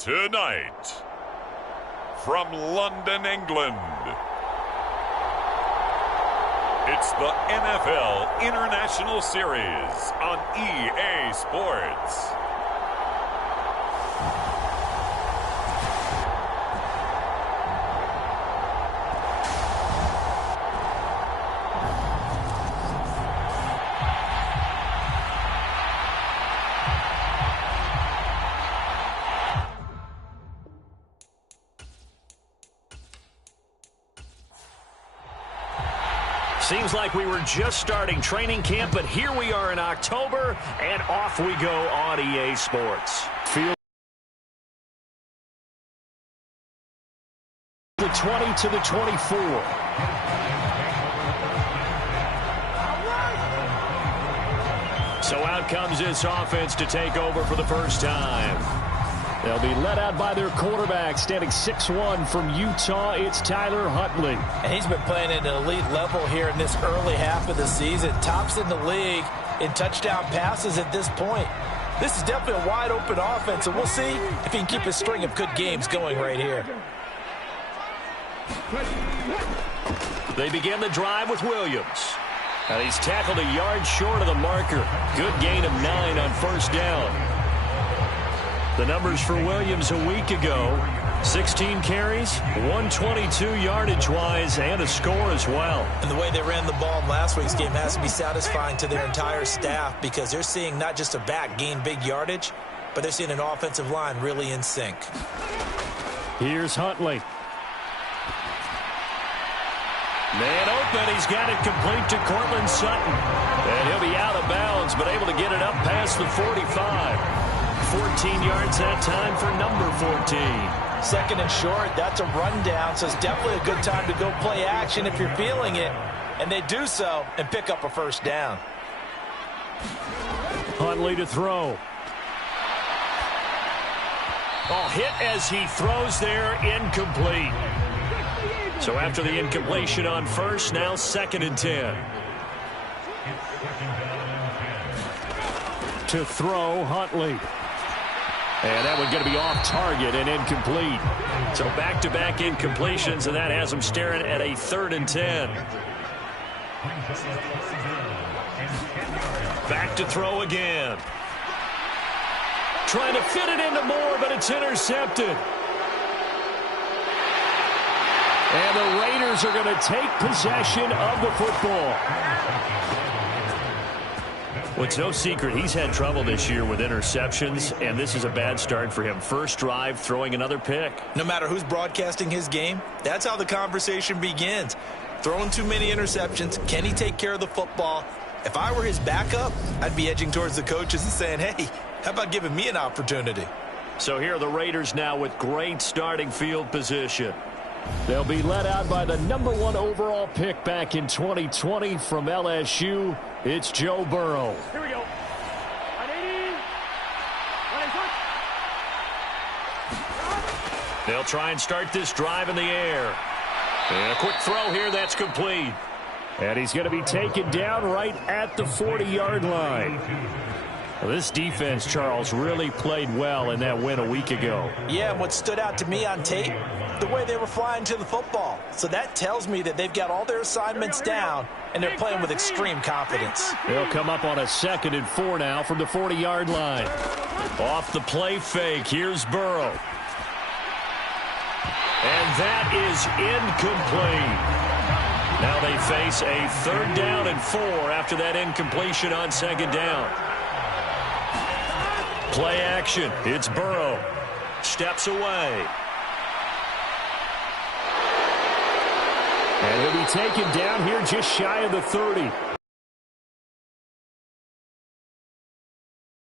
Tonight, from London, England, it's the NFL International Series on EA Sports. Seems like we were just starting training camp, but here we are in October, and off we go on EA Sports. Field the 20 to the 24. So out comes this offense to take over for the first time. They'll be led out by their quarterback, standing 6'1" from Utah. It's Tyler Huntley. And he's been playing at an elite level here in this early half of the season. Tops in the league in touchdown passes at this point. This is definitely a wide-open offense, and we'll see if he can keep a string of good games going right here. They begin the drive with Williams. And he's tackled a yard short of the marker. Good gain of 9 on first down. The numbers for Williams a week ago, 16 carries, 122 yardage-wise, and a score as well. And the way they ran the ball in last week's game has to be satisfying to their entire staff because they're seeing not just a back gain big yardage, but they're seeing an offensive line really in sync. Here's Huntley. Man open, he's got it complete to Cortland Sutton. And he'll be out of bounds, but able to get it up past the 45. 14 yards that time for number 14. Second and short, that's a rundown, so it's definitely a good time to go play action if you're feeling it. And they do so and pick up a first down. Huntley to throw. Oh, hit as he throws there, incomplete. So after the incompletion on first, now 2nd and 10. To throw, Huntley. And that one going to be off target and incomplete. So back-to-back incompletions, and that has them staring at a 3rd and 10. Back to throw again. Trying to fit it into Moore, but it's intercepted. And the Raiders are going to take possession of the football. Well, it's no secret he's had trouble this year with interceptions, and this is a bad start for him. First drive, throwing another pick. No matter who's broadcasting his game, that's how the conversation begins. Throwing too many interceptions, can he take care of the football? If I were his backup, I'd be edging towards the coaches and saying, hey, how about giving me an opportunity? So here are the Raiders now with great starting field position. They'll be led out by the number 1 overall pick back in 2020 from LSU. It's Joe Burrow. Here we go. 180. They'll try and start this drive in the air. And a quick throw here, that's complete. And he's going to be taken down right at the 40-yard line. Well, this defense, Charles, really played well in that win a week ago. Yeah, and what stood out to me on tape, the way they were flying to the football. So that tells me that they've got all their assignments down, and they're playing with extreme confidence. They'll come up on a 2nd and 4 now from the 40-yard line. Off the play fake, here's Burrow. And that is incomplete. Now they face a 3rd down and 4 after that incompletion on 2nd down. Play action. It's Burrow. Steps away. And he'll be taken down here just shy of the 30.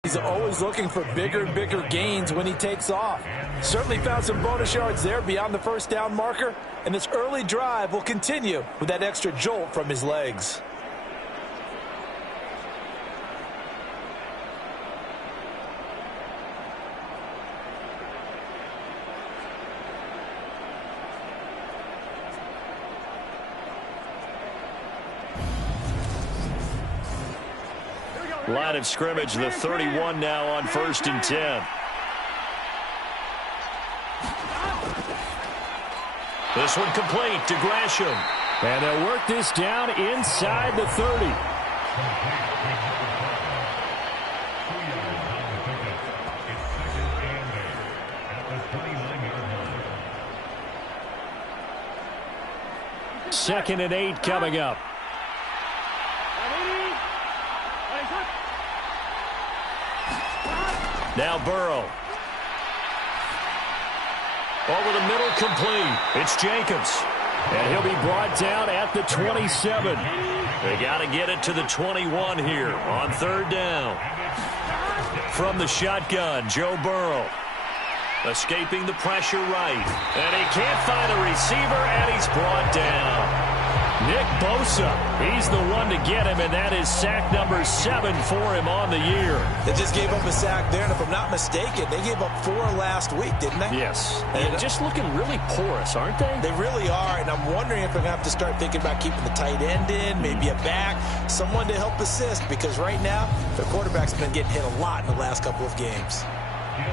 He's always looking for bigger and bigger gains when he takes off. Certainly found some bonus yards there beyond the first down marker. And this early drive will continue with that extra jolt from his legs. Line of scrimmage, the 31 now on 1st and 10. This one complete to Gresham. And they'll work this down inside the 30. Second and 8 coming up. Now Burrow. Over the middle, complete. It's Jacobs. And he'll be brought down at the 27. They got to get it to the 21 here on third down. From the shotgun, Joe Burrow. Escaping the pressure right. And he can't find the receiver, and he's brought down. Nick Bosa, he's the one to get him, and that is sack number 7 for him on the year. They just gave up a sack there, and if I'm not mistaken, they gave up 4 last week, didn't they? Yes. And just looking really porous, aren't they? They really are, and I'm wondering if they're going to have to start thinking about keeping the tight end in, maybe a back, someone to help assist, because right now, their quarterback's been getting hit a lot in the last couple of games.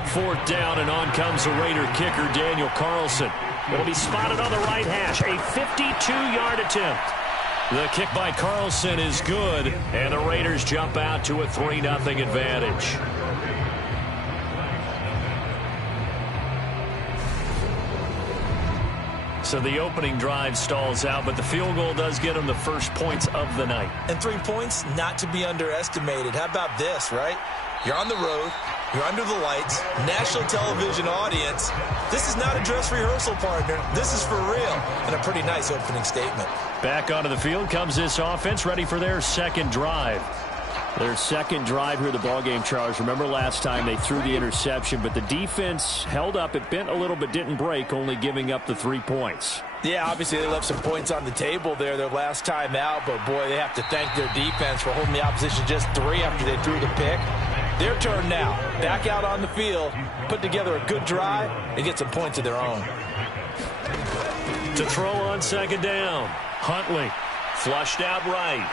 Fourth down, and on comes the Raider kicker, Daniel Carlson. It'll be spotted on the right hash, a 52-yard attempt. The kick by Carlson is good, and the Raiders jump out to a 3-0 advantage. So the opening drive stalls out, but the field goal does get them the first points of the night. And 3 points, not to be underestimated. How about this, right? You're on the road. You're under the lights. National television audience. This is not a dress rehearsal, partner. This is for real. And a pretty nice opening statement. Back onto the field comes this offense, ready for their second drive. Their second drive here, the ballgame, Charles. Remember last time they threw the interception, but the defense held up. It bent a little but didn't break, only giving up the 3 points. Yeah, obviously they left some points on the table there their last time out, but boy, they have to thank their defense for holding the opposition just 3 after they threw the pick. Their turn now. Back out on the field, put together a good drive, and get some points of their own. To throw on second down, Huntley flushed out right.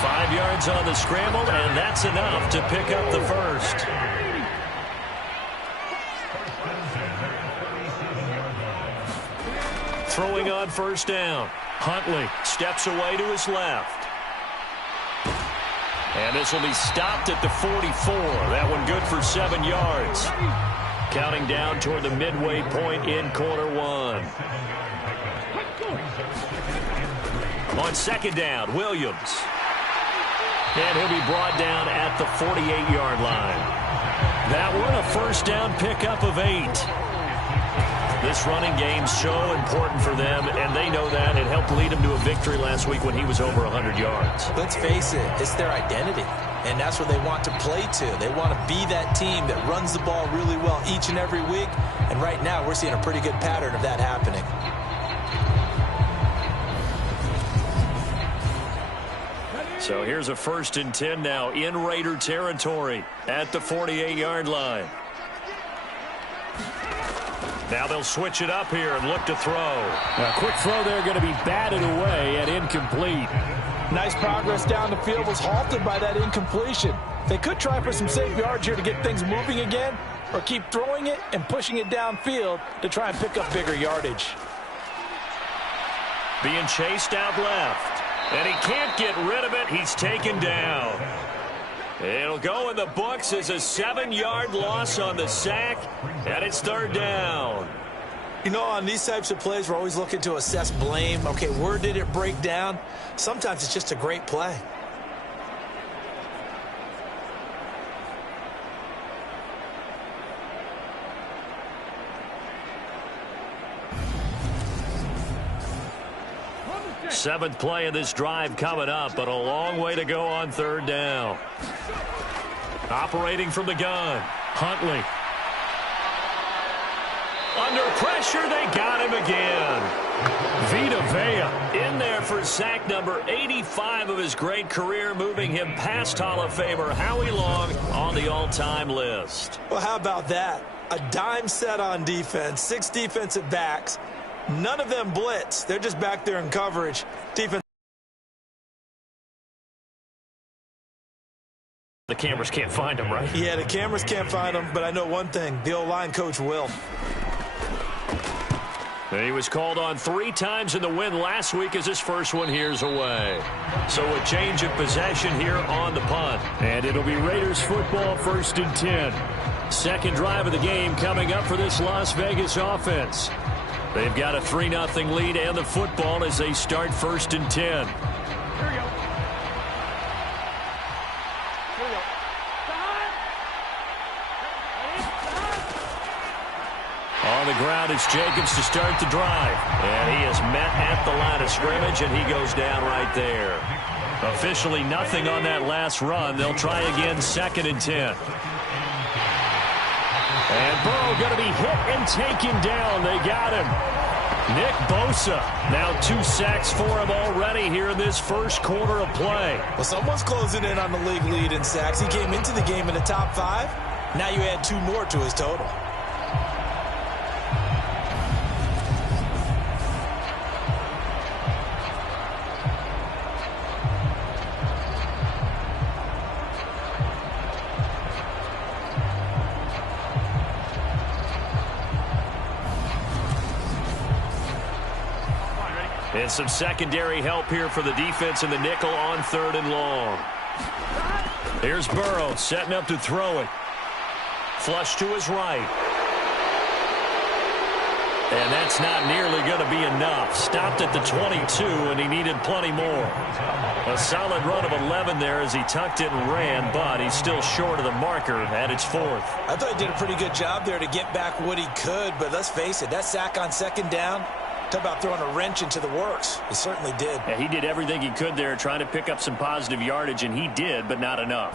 5 yards on the scramble, and that's enough to pick up the first. Throwing on first down, Huntley steps away to his left. And this will be stopped at the 44. That one good for 7 yards. Counting down toward the midway point in quarter one. On second down, Williams. And he'll be brought down at the 48-yard line. That one a first down pickup of 8. This running game's so important for them, and they know that. It helped lead them to a victory last week when he was over 100 yards. Let's face it, it's their identity, and that's what they want to play to. They want to be that team that runs the ball really well each and every week, and right now we're seeing a pretty good pattern of that happening. So here's a 1st and 10 now in Raider territory at the 48-yard line. Now they'll switch it up here and look to throw. A quick throw there, going to be batted away and incomplete. Nice progress down the field, was halted by that incompletion. They could try for some safe yards here to get things moving again, or keep throwing it and pushing it downfield to try and pick up bigger yardage. Being chased out left, and he can't get rid of it. He's taken down. It'll go in the books as a 7-yard loss on the sack, and it's third down. You know, on these types of plays, we're always looking to assess blame. Okay, where did it break down? Sometimes it's just a great play. Seventh play of this drive coming up, but a long way to go on third down. Operating from the gun, Huntley. Under pressure, they got him again. Vita Vea in there for sack number 85 of his great career, moving him past Hall of Famer Howie Long on the all-time list. Well, how about that? A dime set on defense, 6 defensive backs. None of them blitz. They're just back there in coverage. Defense. The cameras can't find him, right? Yeah, the cameras can't find him, but I know one thing. The O-line coach will. He was called on 3 times in the win last week as his first one here's away. So a change of possession here on the punt. And it'll be Raiders football, 1st and 10. Second drive of the game coming up for this Las Vegas offense. They've got a 3-0 lead and the football as they start 1st and 10. On the ground, it's Jacobs to start the drive. And he is met at the line of scrimmage, and he goes down right there. Officially nothing on that last run. They'll try again, 2nd and 10. And Burrow going to be hit and taken down. They got him. Nick Bosa, now 2 sacks for him already here in this first quarter of play. Well, someone's closing in on the league lead in sacks. He came into the game in the top 5. Now you add 2 more to his total. And some secondary help here for the defense in the nickel on 3rd and long. Here's Burrow setting up to throw it. Flush to his right. And that's not nearly going to be enough. Stopped at the 22, and he needed plenty more. A solid run of 11 there as he tucked it and ran, but he's still short of the marker at its 4th. I thought he did a pretty good job there to get back what he could, but let's face it, that sack on 2nd down, talk about throwing a wrench into the works. He certainly did. Yeah, he did everything he could there trying to pick up some positive yardage, and he did, but not enough.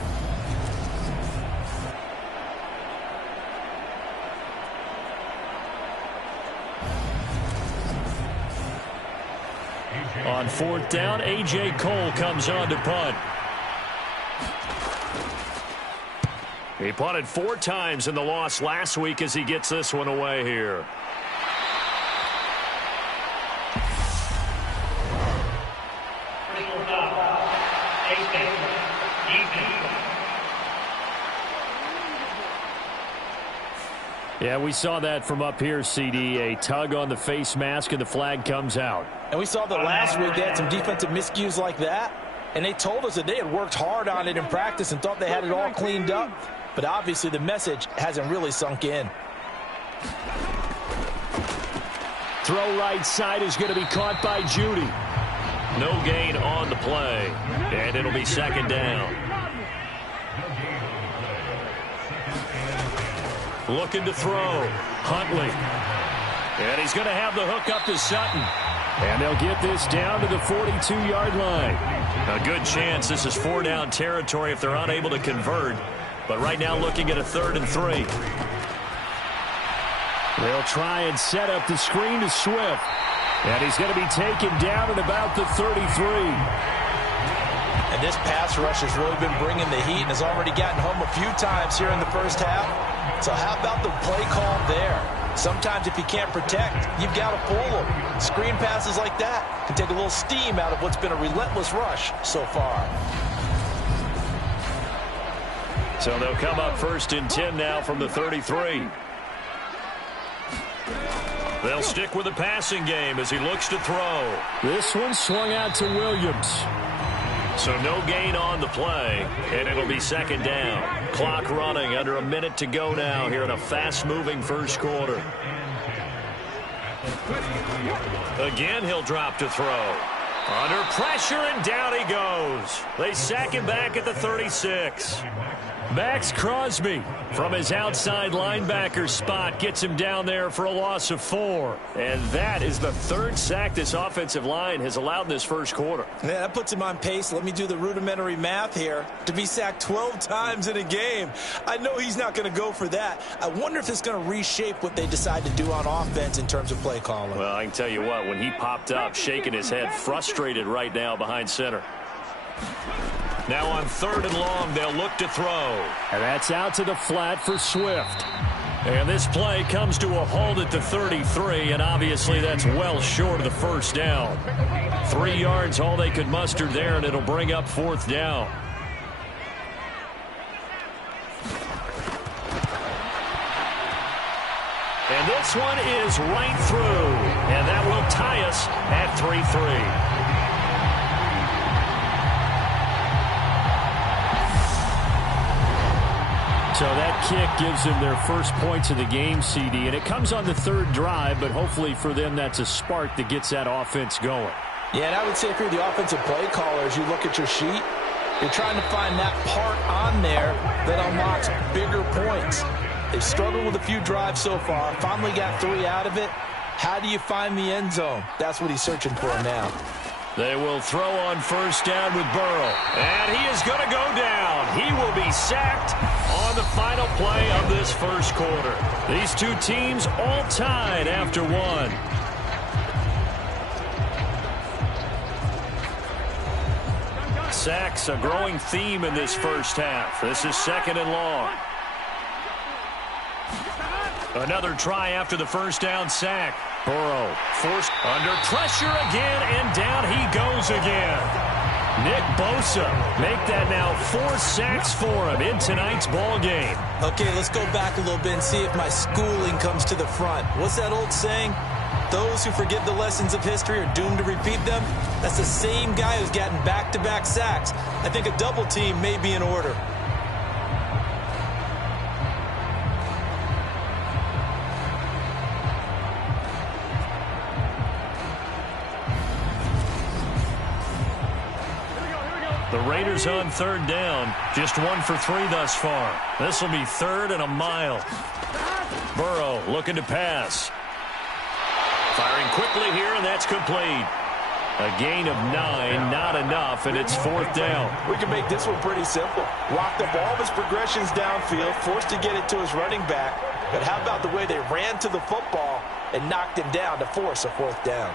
On 4th down, A.J. Cole comes on to punt. He punted 4 times in the loss last week as he gets this one away here. Yeah, we saw that from up here, CD. A tug on the face mask, and the flag comes out. And we saw that last week they had some defensive miscues like that, and they told us that they had worked hard on it in practice and thought they had it all cleaned up. But obviously the message hasn't really sunk in. Throw right side is going to be caught by Judy. No gain on the play, and it'll be 2nd down. Looking to throw. Huntley. And he's going to have the hook up to Sutton. And they'll get this down to the 42-yard line. A good chance this is 4-down territory if they're unable to convert. But right now looking at a 3rd and 3. They'll try and set up the screen to Swift. And he's going to be taken down at about the 33. And this pass rush has really been bringing the heat and has already gotten home a few times here in the first half. So how about the play call there? Sometimes if you can't protect, you've got to pull them. Screen passes like that can take a little steam out of what's been a relentless rush so far. So they'll come up 1st and 10 now from the 33. They'll stick with the passing game as he looks to throw. This one swung out to Williams. So no gain on the play, and it'll be 2nd down. Clock running, under a minute to go now here in a fast-moving first quarter. Again, he'll drop to throw. Under pressure, and down he goes. They sack him back at the 36. Max Crosby from his outside linebacker spot gets him down there for a loss of 4. And that is the 3rd sack this offensive line has allowed in this first quarter. Yeah, that puts him on pace. Let me do the rudimentary math here. To be sacked 12 times in a game, I know he's not going to go for that. I wonder if it's going to reshape what they decide to do on offense in terms of play calling. Well, I can tell you what, when he popped up, shaking his head, frustrated right now behind center. Now on 3rd and long, they'll look to throw. And that's out to the flat for Swift. And this play comes to a halt at the 33, and obviously that's well short of the 1st down. 3 yards, all they could muster there, and it'll bring up 4th down. And this one is right through. And that will tie us at 3-3. So that kick gives them their first points of the game, CD, and it comes on the third drive, but hopefully for them that's a spark that gets that offense going. Yeah, and I would say if you're the offensive play caller, as you look at your sheet, you're trying to find that part on there that unlocks bigger points. They've struggled with a few drives so far, finally got 3 out of it. How do you find the end zone? That's what he's searching for now. They will throw on first down with Burrow. And he is going to go down. He will be sacked on the final play of this first quarter. These two teams all tied after one. Sacks, a growing theme in this first half. This is 2nd and long. Another try after the first down sack. Burrow forced under pressure again, and down he goes again. Nick Bosa make that now 4 sacks for him in tonight's ball game. Okay, let's go back a little bit and see if my schooling comes to the front. What's that old saying? Those who forget the lessons of history are doomed to repeat them. That's the same guy who's gotten back-to-back sacks. I think a double team may be in order. The Raiders on third down. Just 1 for 3 thus far. This will be 3rd and a mile. Burrow looking to pass. Firing quickly here, and that's complete. A gain of 9, not enough, and it's 4th down. We can make this one pretty simple. Locked up all of his progressions downfield, forced to get it to his running back. But how about the way they ran to the football and knocked him down to force a 4th down?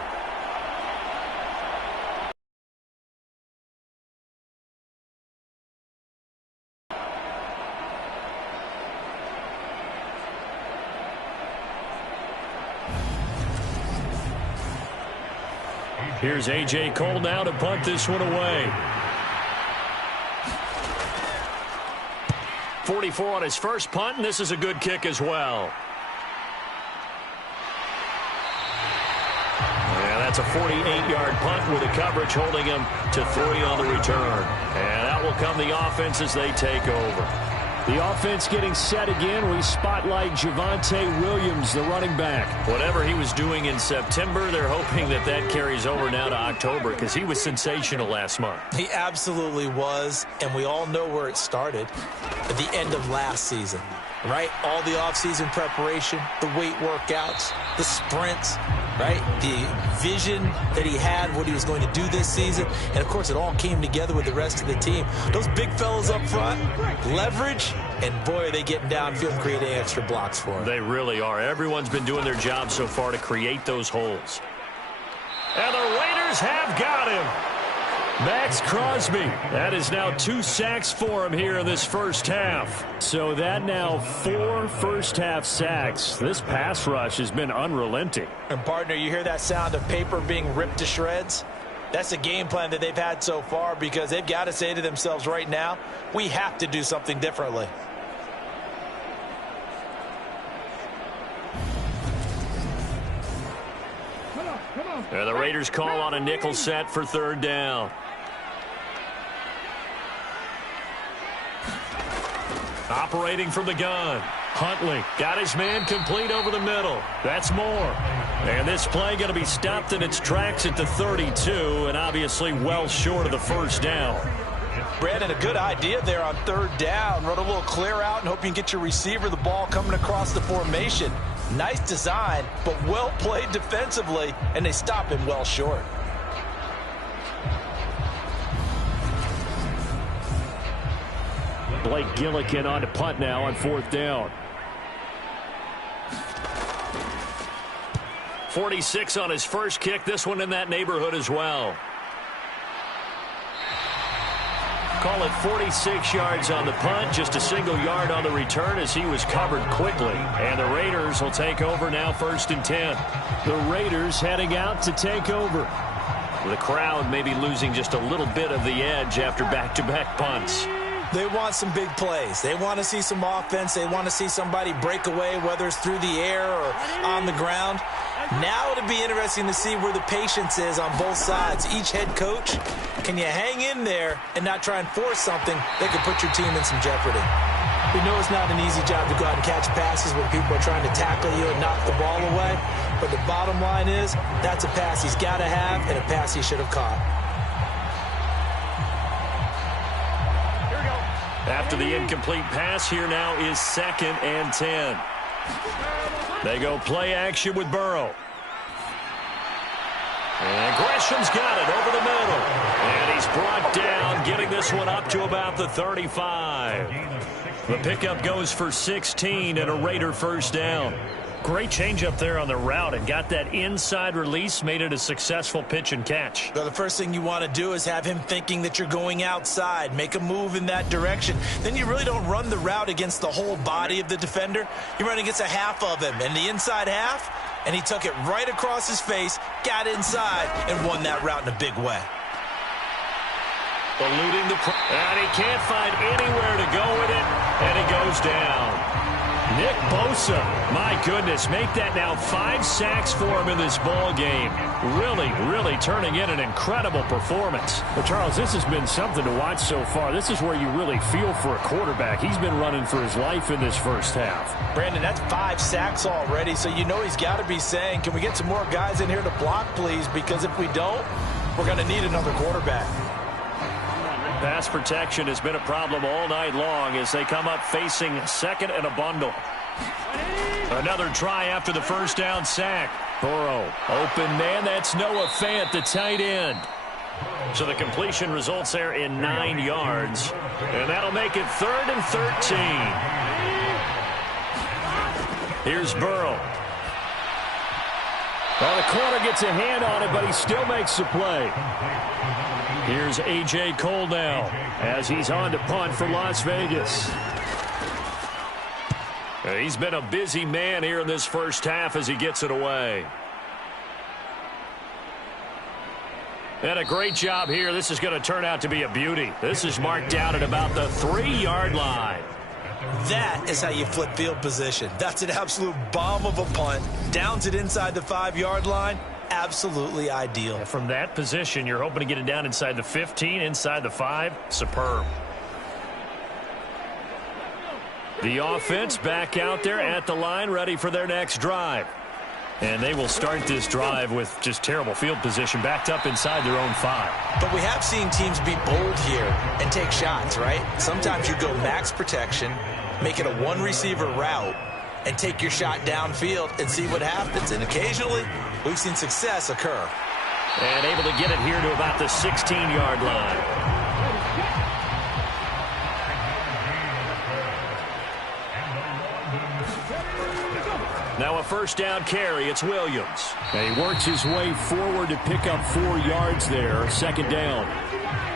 Here's A.J. Cole now to punt this one away. 44 on his first punt, and this is a good kick as well. Yeah, that's a 48-yard punt with the coverage holding him to 3 on the return. And that will come the offense as they take over. The offense getting set again. We spotlight Javonte Williams, the running back. Whatever he was doing in September, they're hoping that that carries over now to October because he was sensational last month. He absolutely was, and we all know where it started at the end of last season, right? All the offseason preparation, the weight workouts, the sprints, right? The vision that he had, what he was going to do this season, and of course it all came together with the rest of the team. Those big fellas up front, leverage, and boy, are they getting downfield and creating extra blocks for him. They really are. Everyone's been doing their job so far to create those holes. And the Raiders have got him. Max Crosby. That is now 2 sacks for him here in this first half. So that now 4 first-half sacks. This pass rush has been unrelenting. And, partner, you hear that sound of paper being ripped to shreds? That's the game plan that they've had so far because they've got to say to themselves right now, we have to do something differently. And the Raiders call on a nickel set for 3rd down. Operating from the gun. Huntley got his man complete over the middle. That's more. And this play going to be stopped in its tracks at the 32, and obviously well short of the first down. Brandon, a good idea there on 3rd down. Run a little clear out and hope you can get your receiver the ball coming across the formation. Nice design, but well played defensively, and they stop him well short. Blake Gillikin on to punt now on 4th down. 46 on his first kick. This one in that neighborhood as well. Call it 46 yards on the punt, just a single yard on the return as he was covered quickly. And the Raiders will take over now 1st and 10. The Raiders heading out to take over. The crowd may be losing just a little bit of the edge after back-to-back punts. They want some big plays. They want to see some offense. They want to see somebody break away, whether it's through the air or on the ground. Now it'll be interesting to see where the patience is on both sides. Each head coach, can you hang in there and not try and force something that could put your team in some jeopardy? We know it's not an easy job to go out and catch passes when people are trying to tackle you and knock the ball away. But the bottom line is, that's a pass he's got to have and a pass he should have caught. After the incomplete pass, here now is 2nd and 10. They go play action with Burrow. And Gresham's got it over the middle. And he's brought down, getting this one up to about the 35. The pickup goes for 16 and a Raider first down. Great change up there on the route and got that inside release, made it a successful pitch and catch. Well, the first thing you want to do is have him thinking that you're going outside, make a move in that direction. Then you really don't run the route against the whole body of the defender. You run against a half of him, and the inside half, and he took it right across his face, got inside, and won that route in a big way. Eluding the and he can't find anywhere to go with it, and he goes down. Nick Bosa, my goodness, make that now 5 sacks for him in this ball game. Really turning in an incredible performance. But Charles, this has been something to watch so far. This is where you really feel for a quarterback. He's been running for his life in this first half. Brandon, that's 5 sacks already, so you know he's got to be saying, can we get some more guys in here to block, please? Because if we don't, we're going to need another quarterback. Pass protection has been a problem all night long as they come up facing 2nd and a bundle. Another try after the first down sack. Burrow, open man, that's Noah Fant, the tight end. So the completion results there in 9 yards. And that'll make it 3rd and 13. Here's Burrow. Well, the corner gets a hand on it, but he still makes the play. Here's A.J. Cole now as he's on to punt for Las Vegas. He's been a busy man here in this first half as he gets it away. And a great job here. This is going to turn out to be a beauty. This is marked out at about the 3-yard line. That is how you flip field position. That's an absolute bomb of a punt. Downs it inside the 5-yard line. Absolutely ideal. Yeah, from that position, you're hoping to get it down inside the 15, inside the 5. Superb. The offense back out there at the line, ready for their next drive. And they will start this drive with just terrible field position, backed up inside their own 5. But we have seen teams be bold here and take shots, right? Sometimes you go max protection, make it a 1-receiver route, and take your shot downfield and see what happens. And occasionally, we've seen success occur. And able to get it here to about the 16-yard line. Now a first down carry. It's Williams. And he works his way forward to pick up 4 yards there. 2nd down.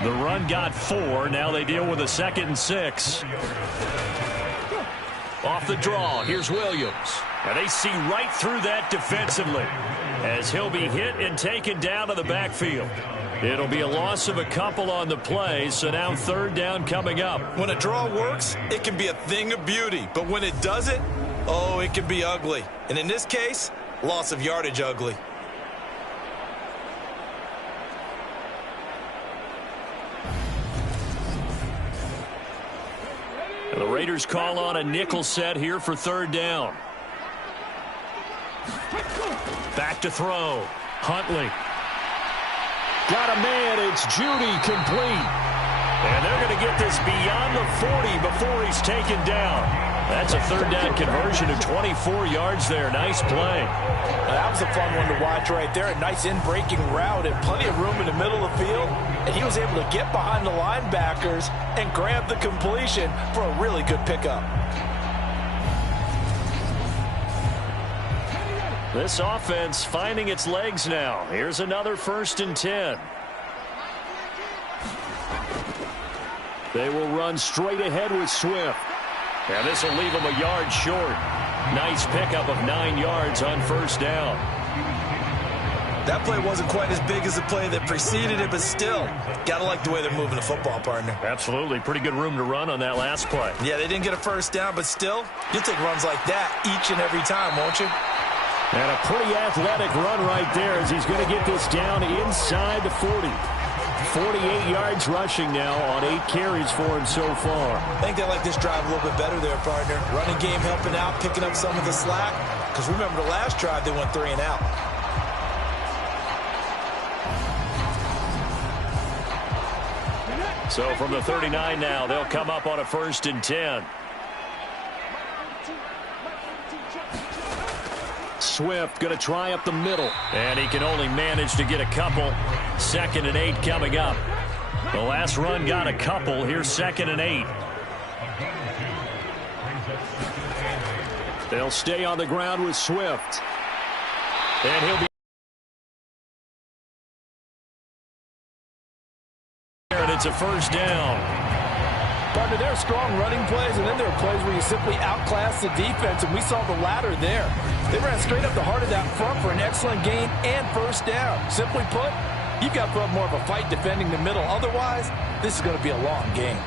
The run got 4. Now they deal with a 2nd and 6. Off the draw, here's Williams. And they see right through that defensively as he'll be hit and taken down to the backfield. It'll be a loss of a couple on the play, so now 3rd down coming up. When a draw works, it can be a thing of beauty. But when it doesn't, oh, it can be ugly. And in this case, loss of yardage ugly. The Raiders call on a nickel set here for 3rd down. Back to throw. Huntley. Got a man. It's Judy, complete. And they're going to get this beyond the 40 before he's taken down. That's a 3rd down conversion of 24 yards there. Nice play. That was a fun one to watch right there. A nice in-breaking route and plenty of room in the middle of the field. And he was able to get behind the linebackers and grab the completion for a really good pickup. This offense finding its legs now. Here's another 1st and 10. They will run straight ahead with Swift. And this will leave him a yard short. Nice pickup of 9 yards on 1st down. That play wasn't quite as big as the play that preceded it, but still, got to like the way they're moving the football, partner. Absolutely. Pretty good room to run on that last play. Yeah, they didn't get a 1st down, but still, you'll take runs like that each and every time, won't you? And a pretty athletic run right there as he's going to get this down inside the 40. 48 yards rushing now on 8 carries for him so far. I think they like this drive a little bit better there, partner. Running game helping out, picking up some of the slack. Because remember, the last drive, they went 3 and out. So from the 39 now, they'll come up on a 1st and 10. Swift going to try up the middle. And he can only manage to get a couple. 2nd and 8 coming up. The last run got a couple. Here's 2nd and 8. They'll stay on the ground with Swift. And he'll be... And it's a 1st down. Partner, there are strong running plays, and then there are plays where you simply outclass the defense, and we saw the latter there. They ran straight up the heart of that front for an excellent gain and 1st down. Simply put, you've got to put up more of a fight defending the middle. Otherwise, this is going to be a long game.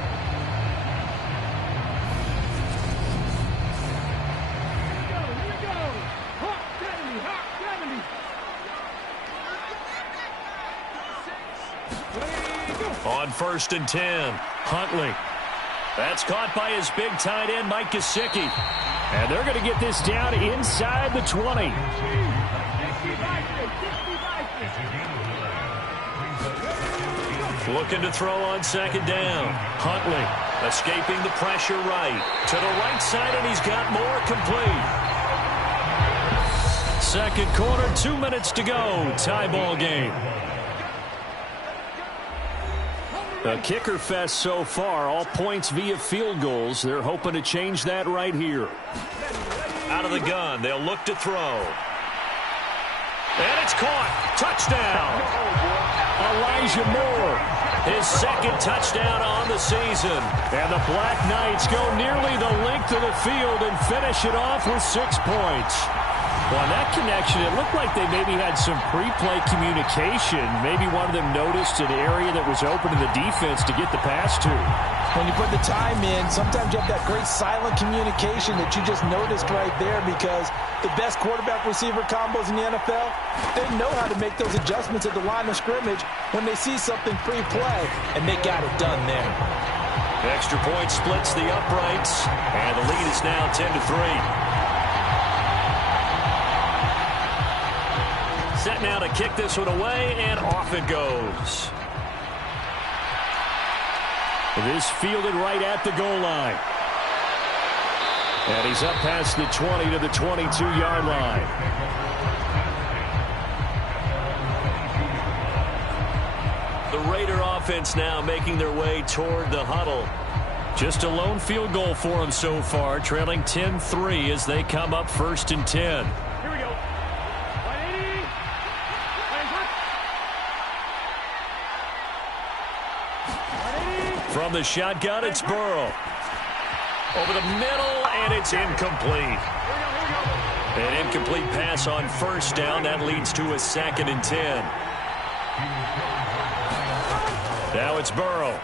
On 1st and 10, Huntley. That's caught by his big tight end, Mike Gesicki. And they're going to get this down inside the 20. Looking to throw on 2nd down. Huntley escaping the pressure right. To the right side, and he's got more complete. 2nd quarter, 2 minutes to go. Tie ball game. A kicker fest so far, all points via field goals. They're hoping to change that right here. Out of the gun, they'll look to throw. And it's caught. Touchdown. Elijah Moore, his 2nd touchdown on the season. And the Black Knights go nearly the length of the field and finish it off with 6 points. Well, on that connection, it looked like they maybe had some pre-play communication. Maybe one of them noticed an area that was open to the defense to get the pass to. When you put the time in, sometimes you have that great silent communication that you just noticed right there, because the best quarterback-receiver combos in the NFL, they know how to make those adjustments at the line of scrimmage when they see something pre-play, and they got it done there. Extra point splits the uprights, and the lead is now 10-3. Set now to kick this one away, and off it goes. This fielded right at the goal line. And he's up past the 20 to the 22-yard line. The Raider offense now making their way toward the huddle. Just a lone field goal for them so far, trailing 10-3 as they come up 1st and 10. From the shotgun, it's Burrow. Over the middle, and it's incomplete. An incomplete pass on 1st down. That leads to a 2nd and 10. Now it's Burrow.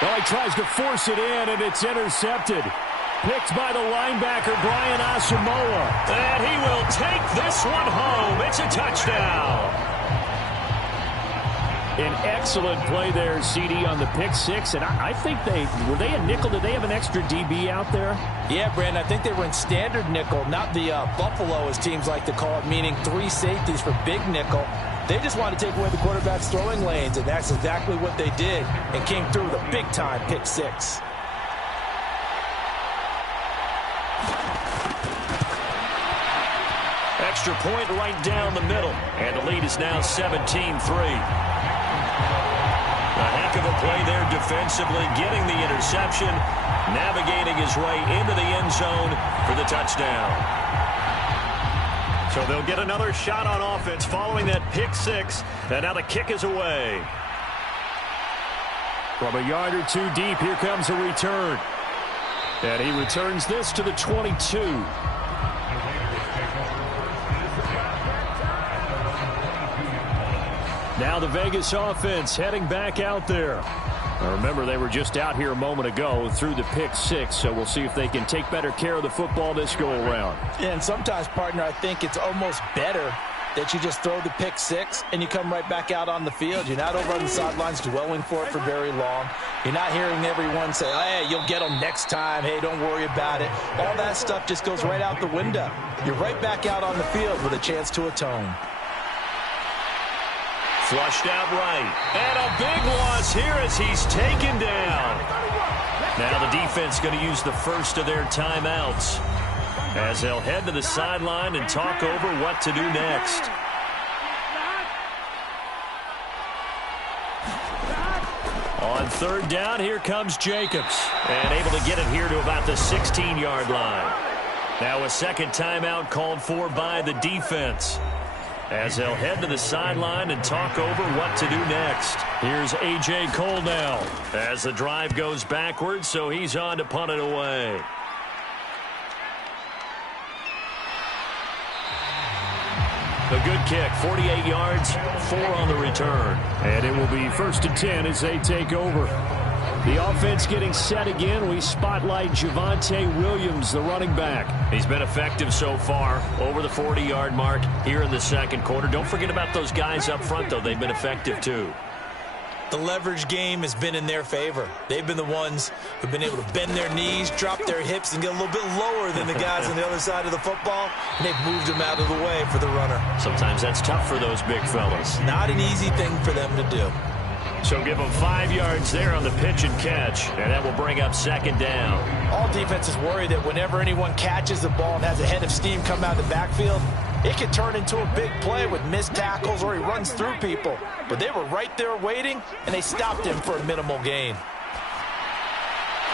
Well, he tries to force it in, and it's intercepted. Picked by the linebacker, Brian Asamoah. And he will take this one home. It's a touchdown. An excellent play there, CD, on the pick 6. And I think were they a nickel? Did they have an extra DB out there? Yeah, Brandon, I think they were in standard nickel, not the Buffalo, as teams like to call it, meaning 3 safeties for big nickel. They just wanted to take away the quarterback's throwing lanes, and that's exactly what they did, and came through with a big-time pick 6. Extra point right down the middle, and the lead is now 17-3. A heck of a play there defensively, getting the interception, navigating his way into the end zone for the touchdown. So they'll get another shot on offense following that pick 6, and now the kick is away. From a yard or 2 deep, here comes a return. And he returns this to the 22. Now the Vegas offense heading back out there. Now remember, they were just out here a moment ago through the pick six, so we'll see if they can take better care of the football this go-around. Yeah, and sometimes, partner, I think it's almost better that you just throw the pick six and you come right back out on the field. You're not over on the sidelines dwelling for it for very long. You're not hearing everyone say, hey, you'll get them next time. Hey, don't worry about it. All that stuff just goes right out the window. You're right back out on the field with a chance to atone. Flushed out right. And a big loss here as he's taken down. Now the defense going to use the first of their timeouts as they'll head to the sideline and talk over what to do next. On third down, here comes Jacobs. And able to get it here to about the 16-yard line. Now a second timeout called for by the defense as they'll head to the sideline and talk over what to do next. Here's A.J. Cole now as the drive goes backwards, so he's on to punt it away. A good kick, 48 yards, 4 on the return. And it will be 1st and 10 as they take over. The offense getting set again. We spotlight Javonte Williams, the running back. He's been effective so far, over the 40-yard mark here in the second quarter. Don't forget about those guys up front, though. They've been effective, too. The leverage game has been in their favor. They've been the ones who've been able to bend their knees, drop their hips, and get a little bit lower than the guys on the other side of the football, and they've moved them out of the way for the runner. Sometimes that's tough for those big fellas. Not an easy thing for them to do. So give them 5 yards there on the pitch and catch, and that will bring up second down. All defenses worry that whenever anyone catches the ball and has a head of steam come out of the backfield, it could turn into a big play with missed tackles or he runs through people. But they were right there waiting, and they stopped him for a minimal gain.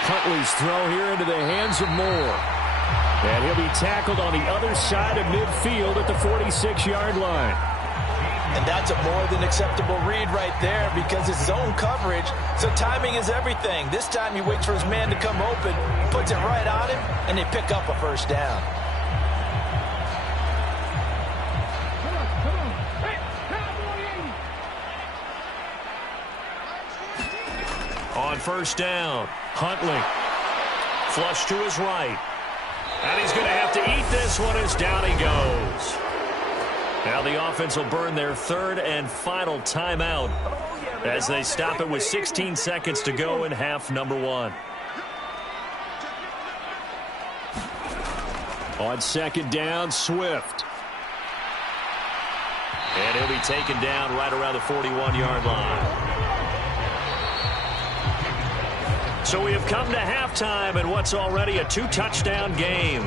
Huntley's throw here into the hands of Moore. And he'll be tackled on the other side of midfield at the 46-yard line. And that's a more than acceptable read right there because it's zone coverage, so timing is everything. This time he waits for his man to come open, puts it right on him, and they pick up a first down. On first down, Huntley. Flush to his right. And he's going to have to eat this one as down he goes. Now the offense will burn their third and final timeout as they stop it with 16 seconds to go in half number one. On second down, Swift. And he'll be taken down right around the 41-yard line. So we have come to halftime in what's already a 2-touchdown game.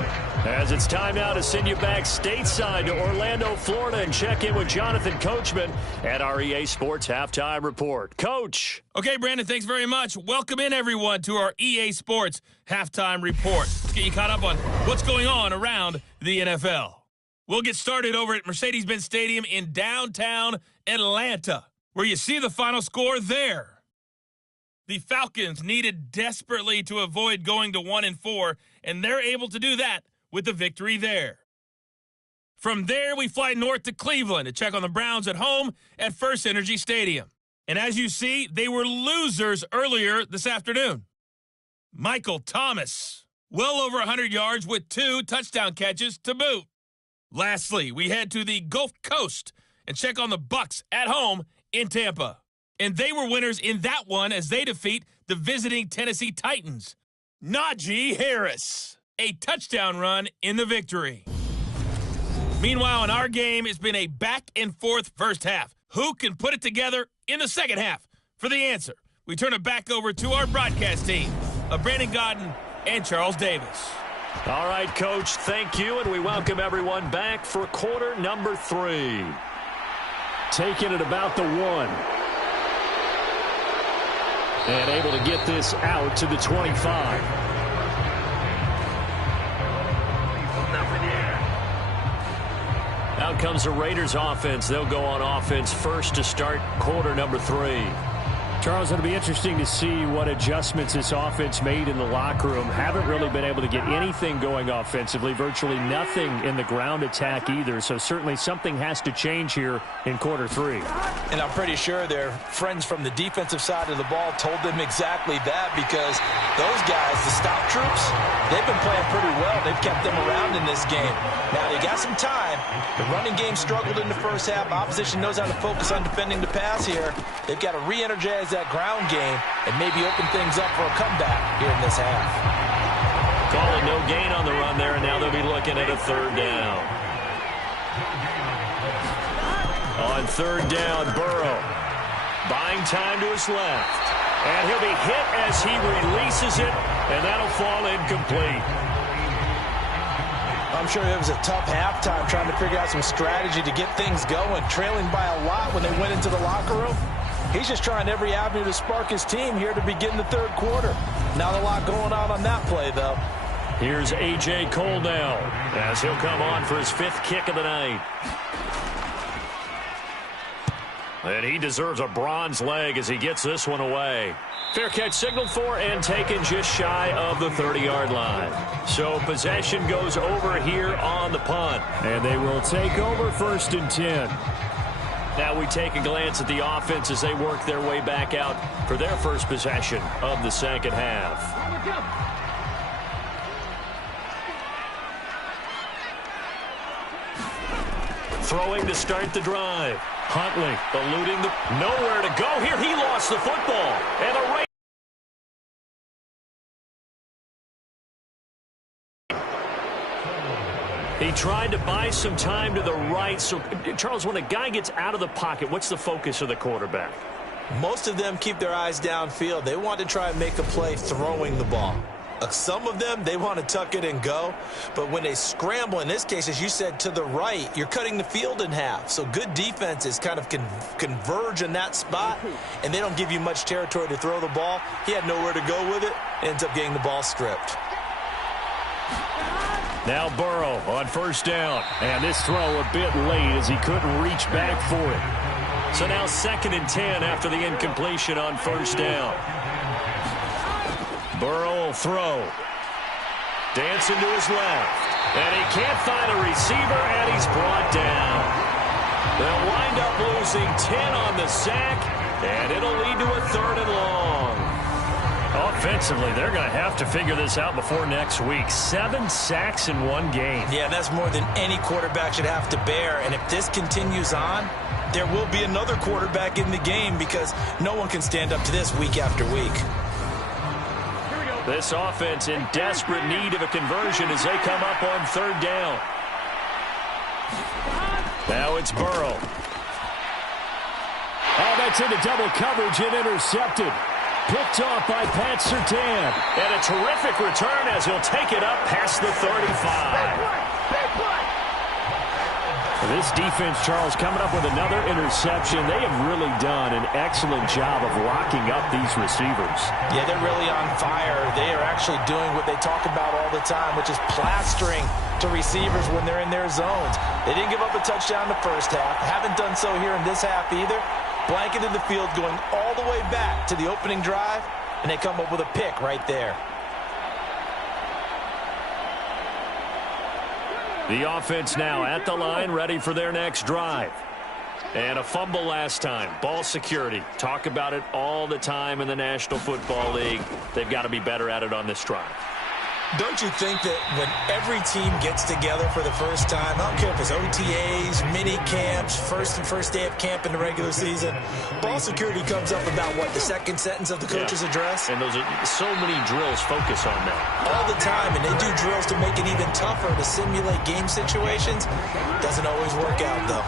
As it's time now to send you back stateside to Orlando, Florida, and check in with Jonathan Coachman at our EA Sports Halftime Report. Coach. Okay, Brandon, thanks very much. Welcome in, everyone, to our EA Sports Halftime Report. Let's get you caught up on what's going on around the NFL. We'll get started over at Mercedes-Benz Stadium in downtown Atlanta, where you see the final score there. The Falcons needed desperately to avoid going to 1-4, and they're able to do that with the victory there. From there, we fly north to Cleveland to check on the Browns at home at First Energy Stadium. And as you see, they were losers earlier this afternoon. Michael Thomas, well over 100 yards with 2 touchdown catches to boot. Lastly, we head to the Gulf Coast and check on the Bucs at home in Tampa. And they were winners in that one as they defeat the visiting Tennessee Titans. Najee Harris, a touchdown run in the victory. Meanwhile, in our game, it's been a back-and-forth first half. Who can put it together in the second half? For the answer, we turn it back over to our broadcast team of Brandon Godden and Charles Davis. All right, Coach, thank you, and we welcome everyone back for quarter number 3. Taking it about the 1. And able to get this out to the 25. Out comes the Raiders offense. They'll go on offense first to start quarter number 3. Charles, it'll be interesting to see what adjustments this offense made in the locker room. Haven't really been able to get anything going offensively, virtually nothing in the ground attack either. So certainly something has to change here in quarter 3. And I'm pretty sure their friends from the defensive side of the ball told them exactly that, because those guys, the stop troops, they've been playing pretty well. They've kept them around in this game. Now, they got some time. The running game struggled in the first half. Opposition knows how to focus on defending the pass here. They've got to re-energize that ground game and maybe open things up for a comeback here in this half. Calling no gain on the run there, and now they'll be looking at a 3rd down. On 3rd down, Burrow buying time to his left. And he'll be hit as he releases it, and that'll fall incomplete. I'm sure it was a tough halftime trying to figure out some strategy to get things going, trailing by a lot when they went into the locker room. He's just trying every avenue to spark his team here to begin the 3rd quarter. Not a lot going on that play, though. Here's A.J. Cole now as he'll come on for his 5th kick of the night. And he deserves a bronze leg as he gets this one away. Fair catch signaled for and taken just shy of the 30-yard line. So possession goes over here on the punt. And they will take over 1st and 10. Now we take a glance at the offense as they work their way back out for their first possession of the 2nd half. Throwing to start the drive. Huntley eluding the... Nowhere to go here. He lost the football. And the He tried to buy some time to the right. So, Charles, when a guy gets out of the pocket, what's the focus of the quarterback? Most of them keep their eyes downfield. They want to try and make a play throwing the ball. Some of them, they want to tuck it and go. But when they scramble, in this case, as you said, to the right, you're cutting the field in half. So good defenses kind of converge in that spot, and they don't give you much territory to throw the ball. He had nowhere to go with it. Ends up getting the ball stripped. Now Burrow on 1st down. And this throw a bit late as he couldn't reach back for it. So now 2nd and 10 after the incompletion on 1st down. Burrow will throw. Dancing to his left. And he can't find a receiver, and he's brought down. They'll wind up losing 10 on the sack, and it'll lead to a 3rd and long. Offensively, they're going to have to figure this out before next week. 7 sacks in one game. Yeah, that's more than any quarterback should have to bear. And if this continues on, there will be another quarterback in the game because no one can stand up to this week after week. This offense in desperate need of a conversion as they come up on 3rd down. Now it's Burrow. Oh, that's into double coverage and intercepted. Picked off by Pat Surtain. And a terrific return as he'll take it up past the 35. This defense, Charles, coming up with another interception. They have really done an excellent job of locking up these receivers. Yeah, they're really on fire. They are actually doing what they talk about all the time, which is plastering to receivers when they're in their zones. They didn't give up a touchdown the first half. Haven't done so here in this half either. Blanketed the field going all the way back to the opening drive, and they come up with a pick right there. The offense now at the line, ready for their next drive. And a fumble last time. Ball security. Talk about it all the time in the National Football League. They've got to be better at it on this drive. Don't you think that when every team gets together for the first time, I don't care if it's OTAs, mini camps, first day of camp in the regular season, ball security comes up about what, the second sentence of the coach's address? And those are so many drills focus on that. All the time, and they do drills to make it even tougher to simulate game situations. Doesn't always work out, though.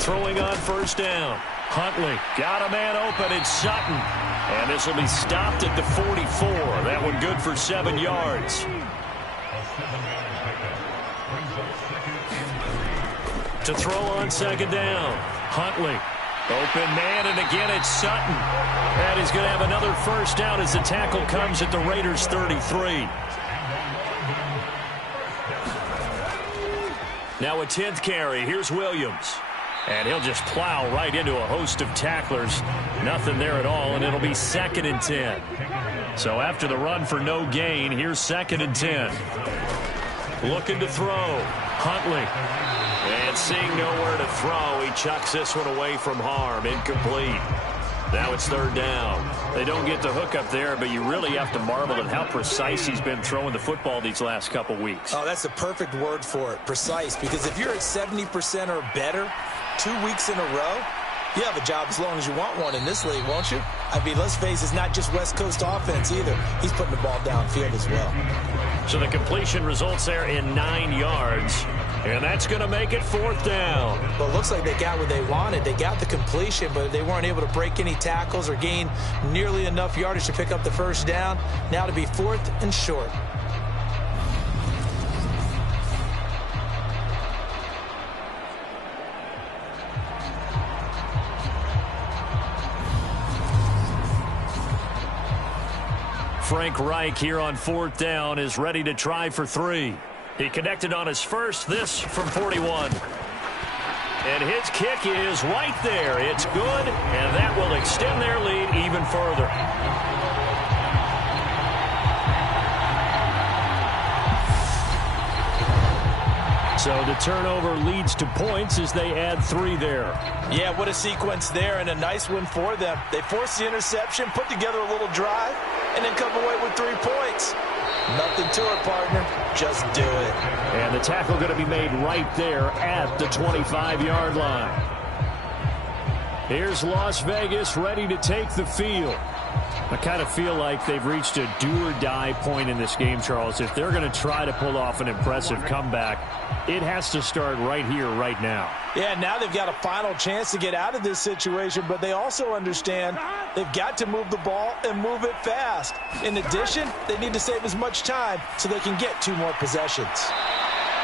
Throwing on 1st down. Huntley got a man open. It's Sutton. And this will be stopped at the 44. That one good for 7 yards. To throw on 2nd down. Huntley. Open man, and again it's Sutton. And he's going to have another 1st down as the tackle comes at the Raiders' 33. Now a 10th carry. Here's Williams. And he'll just plow right into a host of tacklers. Nothing there at all, and it'll be 2nd and 10. So after the run for no gain, here's 2nd and 10. Looking to throw. Huntley. And seeing nowhere to throw, he chucks this one away from harm. Incomplete. Now it's 3rd down. They don't get the hook up there, but you really have to marvel at how precise he's been throwing the football these last couple weeks. Oh, that's the perfect word for it, precise, because if you're at 70% or better 2 weeks in a row, you have a job as long as you want one in this league, won't you? I mean, let's face it, it's not just West Coast offense either. He's putting the ball downfield as well. So the completion results there in 9 yards. And that's going to make it 4th down. Well, it looks like they got what they wanted. They got the completion, but they weren't able to break any tackles or gain nearly enough yardage to pick up the 1st down. Now to be 4th and short. Frank Reich here on 4th down is ready to try for 3. He connected on his first, this from 41. And his kick is right there. It's good, and that will extend their lead even further. So the turnover leads to points as they add 3 there. Yeah, what a sequence there, and a nice one for them. They forced the interception, put together a little drive, and then come away with 3 points. Nothing to it, partner. Just do it. And the tackle going to be made right there at the 25-yard line. Here's Las Vegas ready to take the field. I kind of feel like they've reached a do-or-die point in this game, Charles. If they're going to try to pull off an impressive comeback, it has to start right here, right now. Yeah, now they've got a final chance to get out of this situation, but they also understand they've got to move the ball and move it fast. In addition, they need to save as much time so they can get 2 more possessions.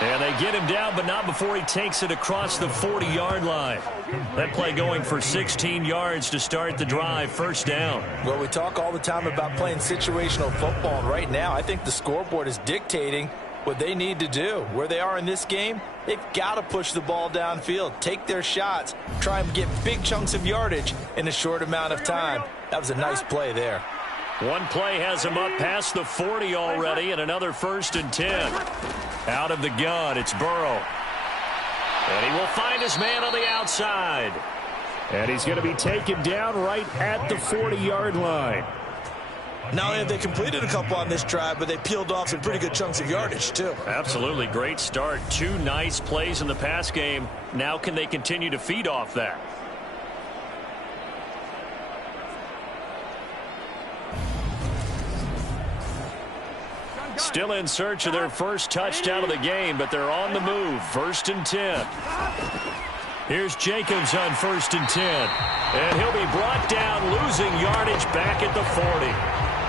And they get him down, but not before he takes it across the 40-yard line. That play going for 16 yards to start the drive. 1st down. Well, we talk all the time about playing situational football, and right now I think the scoreboard is dictating what they need to do. Where they are in this game, they've got to push the ball downfield, take their shots, try and get big chunks of yardage in a short amount of time. That was a nice play there. One play has him up past the 40 already, and another 1st and 10. Out of the gun, it's Burrow. And he will find his man on the outside. And he's going to be taken down right at the 40-yard line. Not only have they completed a couple on this drive, but they peeled off some pretty good chunks of yardage, too. Absolutely. Great start. 2 nice plays in the pass game. Now can they continue to feed off that? Still in search of their first touchdown of the game, but they're on the move. 1st and 10. Here's Jacobs on 1st and 10. And he'll be brought down, losing yardage back at the 40.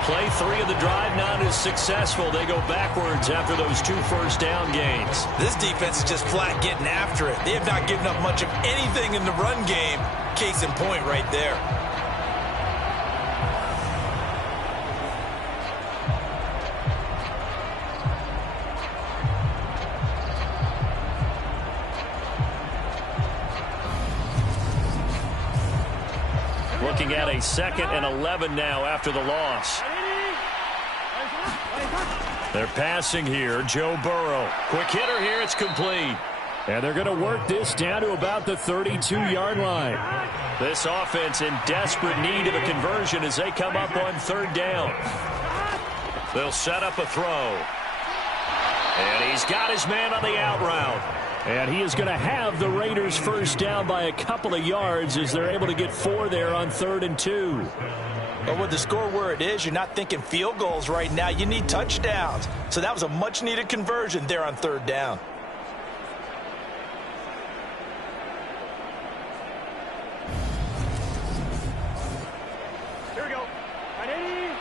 Play 3 of the drive not as successful. They go backwards after those 2 first down gains. This defense is just flat getting after it. They have not given up much of anything in the run game. Case in point right there. Looking at a 2nd and 11 now after the loss. They're passing here. Joe Burrow. Quick hitter here. It's complete. And they're going to work this down to about the 32-yard line. This offense in desperate need of a conversion as they come up on 3rd down. They'll set up a throw. And he's got his man on the out route. And he is going to have the Raiders 1st down by a couple of yards as they're able to get 4 there on 3rd and 2. But with the score where it is, you're not thinking field goals right now. You need touchdowns. So that was a much-needed conversion there on 3rd down. Here we go. 180.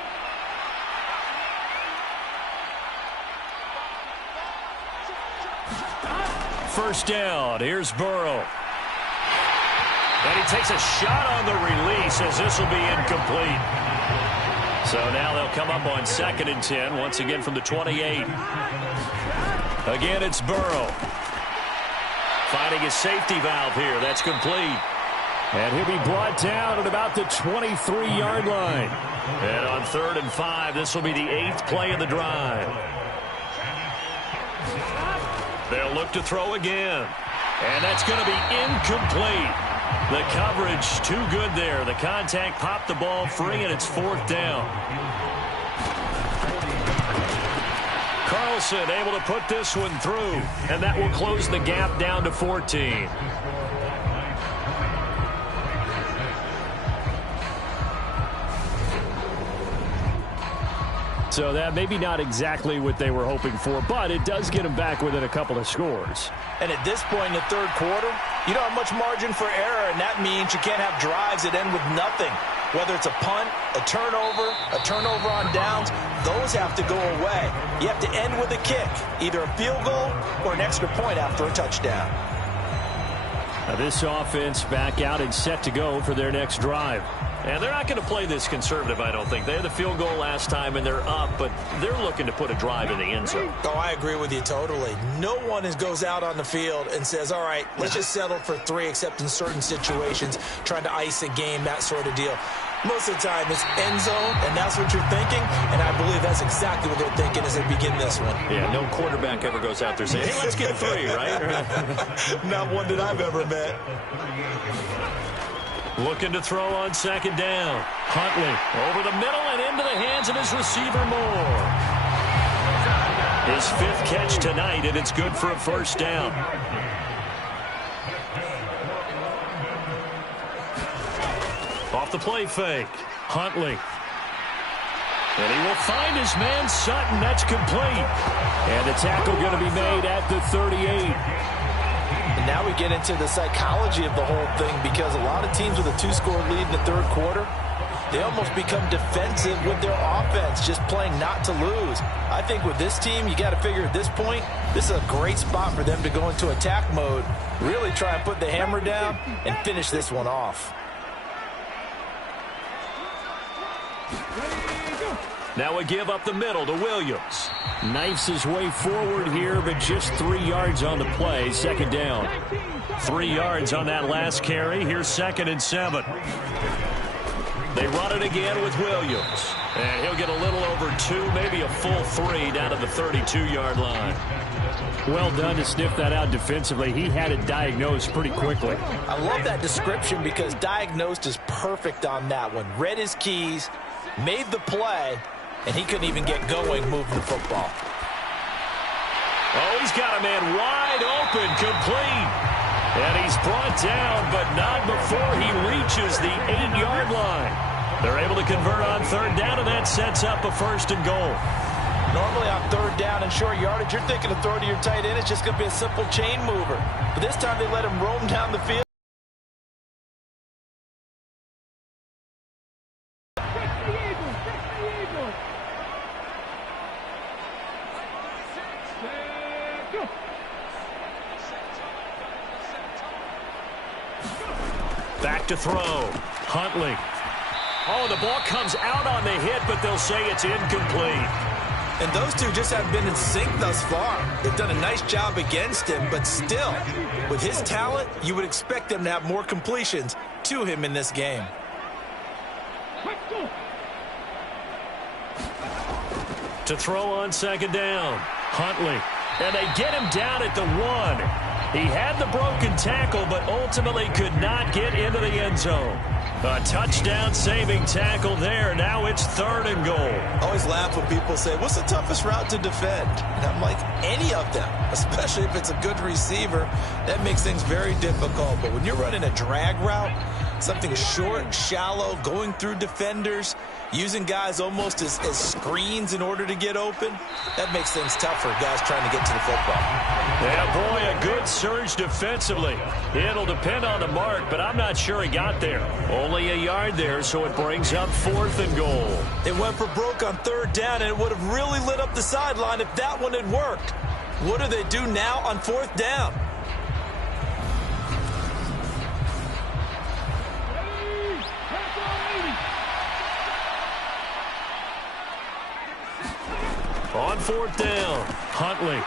First down. Here's Burrow. And he takes a shot on the release as this will be incomplete. So now they'll come up on 2nd and 10, once again from the 28. Again, it's Burrow. Finding his safety valve here. That's complete. And he'll be brought down at about the 23-yard line. And on 3rd and 5, this will be the 8th play of the drive. They'll look to throw again. And that's going to be incomplete. The coverage too good there. The contact popped the ball free, and it's 4th down. Carlson able to put this one through, and that will close the gap down to 14. So that maybe not exactly what they were hoping for, but it does get them back within a couple of scores. And at this point in the third quarter, you don't have much margin for error, and that means you can't have drives that end with nothing. Whether it's a punt, a turnover on downs, those have to go away. You have to end with a kick, either a field goal or an extra point after a touchdown. Now this offense back out and set to go for their next drive. And they're not going to play this conservative, I don't think. They had the field goal last time, and they're up, but they're looking to put a drive in the end zone. Oh, I agree with you totally. No one goes out on the field and says, all right, let's just settle for 3, except in certain situations, trying to ice a game, that sort of deal. Most of the time, it's end zone, and that's what you're thinking, and I believe that's exactly what they're thinking as they begin this one. Yeah, no quarterback ever goes out there saying, hey, let's get 3, right? Not one that I've ever met. Looking to throw on 2nd down. Huntley over the middle and into the hands of his receiver Moore. His 5th catch tonight, and it's good for a 1st down. Off the play fake. Huntley. And he will find his man Sutton. That's complete. And the tackle going to be made at the 38. And now we get into the psychology of the whole thing, because a lot of teams with a 2-score lead in the third quarter, they almost become defensive with their offense, just playing not to lose. I think with this team, you got to figure at this point, this is a great spot for them to go into attack mode, really try and put the hammer down and finish this one off. Now a give up the middle to Williams. Knifes his way forward here, but just 3 yards on the play. 2nd down. 3 yards on that last carry. Here's 2nd and 7. They run it again with Williams. And he'll get a little over 2, maybe a full 3 down to the 32-yard line. Well done to sniff that out defensively. He had it diagnosed pretty quickly. I love that description, because diagnosed is perfect on that one. Read his keys, made the play, and he couldn't even get going moving the football. Oh, he's got a man wide open, complete. And he's brought down, but not before he reaches the 8-yard line. They're able to convert on 3rd down, and that sets up a 1st and goal. Normally on 3rd down and short yardage, you're thinking of throw to your tight end. It's just going to be a simple chain mover. But this time they let him roam down the field. Back to throw. Huntley. Oh, the ball comes out on the hit, but they'll say it's incomplete. And those two just haven't been in sync thus far. They've done a nice job against him, but still, with his talent, you would expect them to have more completions to him in this game. To throw on 2nd down. Huntley. And they get him down at the 1. He had the broken tackle, but ultimately could not get into the end zone. A touchdown-saving tackle there. Now it's 3rd and goal. I always laugh when people say, what's the toughest route to defend? And I'm like, any of them, especially if it's a good receiver. That makes things very difficult. But when you're running a drag route, something short, shallow, going through defenders, using guys almost as screens in order to get open, that makes things tough for guys trying to get to the football. Yeah, boy, a good surge defensively. It'll depend on the mark, but I'm not sure he got there. Only a yard there, so it brings up 4th and goal. It went for broke on 3rd down, and it would have really lit up the sideline if that one had worked. What do they do now on 4th down? On 4th down, Huntley.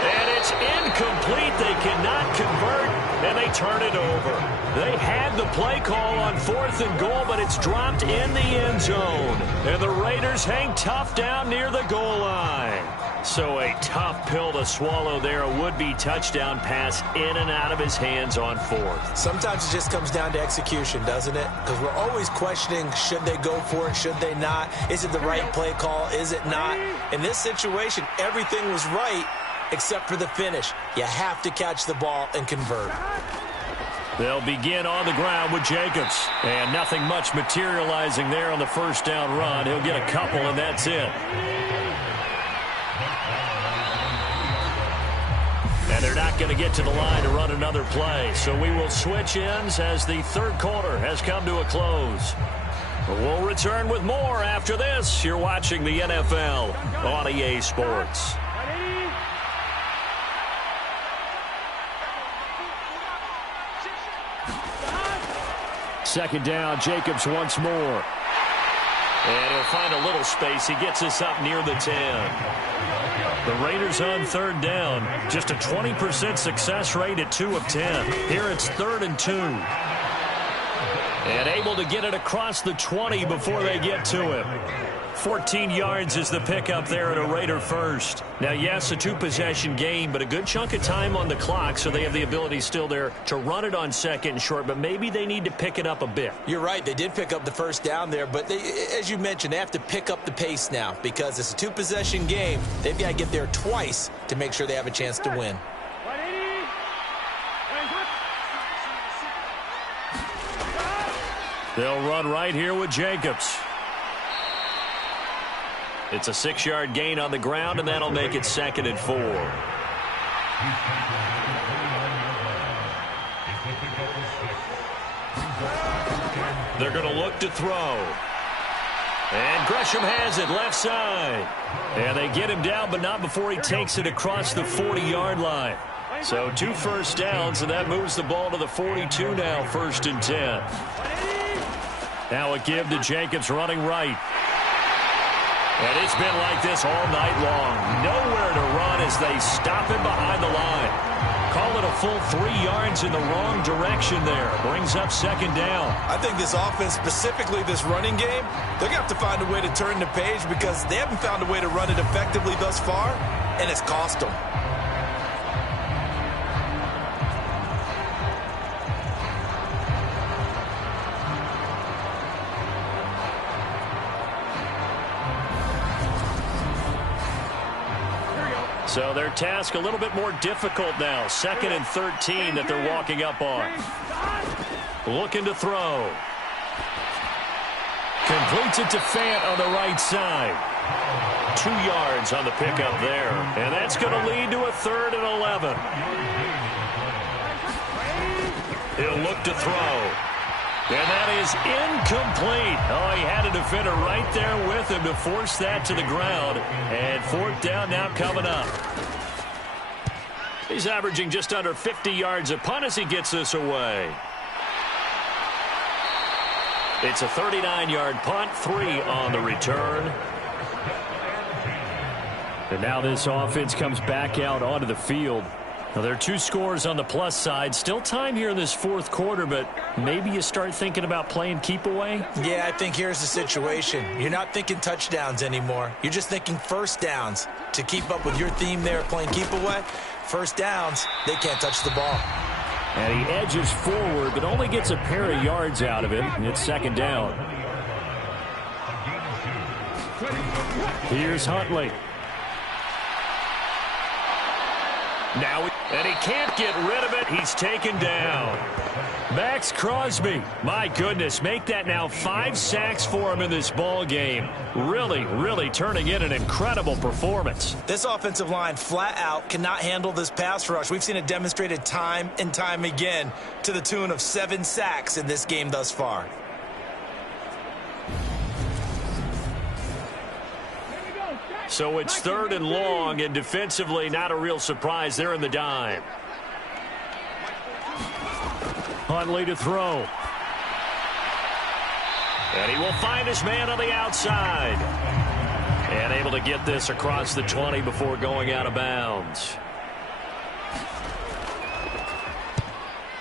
And it's incomplete. They cannot convert, and they turn it over. They had the play call on 4th and goal, but it's dropped in the end zone. And the Raiders hang tough down near the goal line. So a tough pill to swallow there. A would-be touchdown pass in and out of his hands on 4th. Sometimes it just comes down to execution, doesn't it? Because we're always questioning, should they go for it, should they not? Is it the right play call, is it not? In this situation, everything was right except for the finish. You have to catch the ball and convert. They'll begin on the ground with Jacobs. And nothing much materializing there on the first down run. He'll get a couple, and that's it. And they're not going to get to the line to run another play. So we will switch ends as the third quarter has come to a close. We'll return with more after this. You're watching the NFL on EA Sports. Second down, Jacobs once more. And he'll find a little space. He gets us up near the 10. The Raiders on third down. Just a 20% success rate at 2 of 10. Here it's 3rd and 2. And able to get it across the 20 before they get to him. 14 yards is the pickup there at a Raider first. Now, yes, a 2-possession game, but a good chunk of time on the clock, so they have the ability still there to run it on 2nd and short, but maybe they need to pick it up a bit. You're right. They did pick up the first down there, but they, as you mentioned, they have to pick up the pace now because it's a 2-possession game. They've got to get there twice to make sure they have a chance to win. They'll run right here with Jacobs. It's a 6-yard gain on the ground, and that'll make it 2nd and 4. They're going to look to throw. And Gresham has it left side. And they get him down, but not before he takes it across the 40-yard line. So 2 first downs, and that moves the ball to the 42 now, 1st and 10. Now a give to Jacobs running right. And it's been like this all night long. Nowhere to run as they stop him behind the line. Call it a full 3 yards in the wrong direction there. Brings up 2nd down. I think this offense, specifically this running game, they're going to have to find a way to turn the page because they haven't found a way to run it effectively thus far, and it's cost them. So their task a little bit more difficult now. 2nd and 13 that they're walking up on. Looking to throw. Completes it to Fant on the right side. 2 yards on the pickup there. And that's going to lead to a 3rd and 11. He'll look to throw. And that is incomplete. Oh, he had a defender right there with him to force that to the ground. And 4th down now coming up. He's averaging just under 50 yards a punt as he gets this away. It's a 39-yard punt, 3 on the return. And now this offense comes back out onto the field. Now, there are 2 scores on the plus side. Still time here in this 4th quarter, but maybe you start thinking about playing keep away? Yeah, I think here's the situation. You're not thinking touchdowns anymore. You're just thinking first downs. To keep up with your theme there, playing keep away, first downs, they can't touch the ball. And he edges forward, but only gets a pair of yards out of it. It's 2nd down. Here's Huntley. Now, and he can't get rid of it. He's taken down. Max Crosby. My goodness, make that now 5 sacks for him in this ball game. Really, really turning in an incredible performance. This offensive line flat out cannot handle this pass rush. We've seen it demonstrated time and time again to the tune of 7 sacks in this game thus far. So it's 3rd and long, and defensively not a real surprise. They're in the dime. Huntley to throw. And he will find his man on the outside. And able to get this across the 20 before going out of bounds.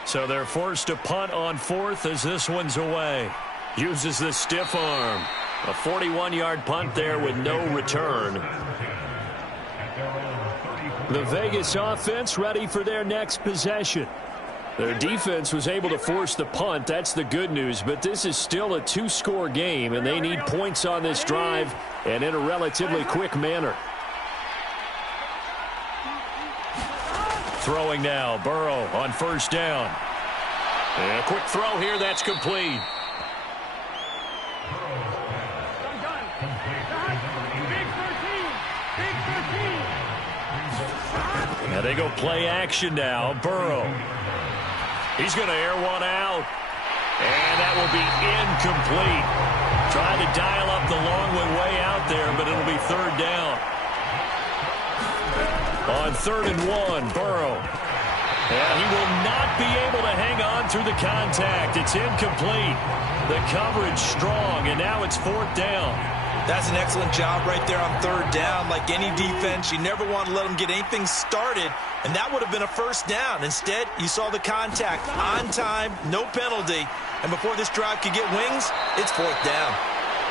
So they're forced to punt on 4th as this one's away. Uses the stiff arm. A 41-yard punt there with no return. The Vegas offense ready for their next possession. Their defense was able to force the punt. That's the good news. But this is still a 2-score game, and they need points on this drive and in a relatively quick manner. Throwing now, Burrow on 1st down. And a quick throw here, that's complete. Now they go play action now, Burrow. He's going to air one out. And that will be incomplete. Trying to dial up the long way out there, but it'll be 3rd down. On 3rd and 1, Burrow. And he will not be able to hang on through the contact. It's incomplete. The coverage strong, and now it's 4th down. That's an excellent job right there on 3rd down. Like any defense, you never want to let them get anything started, and that would have been a 1st down. Instead, you saw the contact on time, no penalty, and before this drive could get wings, it's 4th down.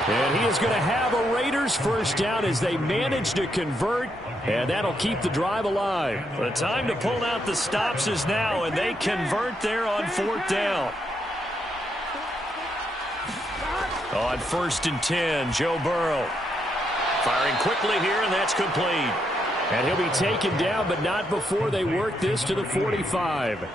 And he is going to have a Raiders 1st down as they manage to convert, and that'll keep the drive alive. The time to pull out the stops is now, and they convert there on 4th down. On 1st and 10, Joe Burrow. Firing quickly here, and that's complete. And he'll be taken down, but not before they work this to the 45.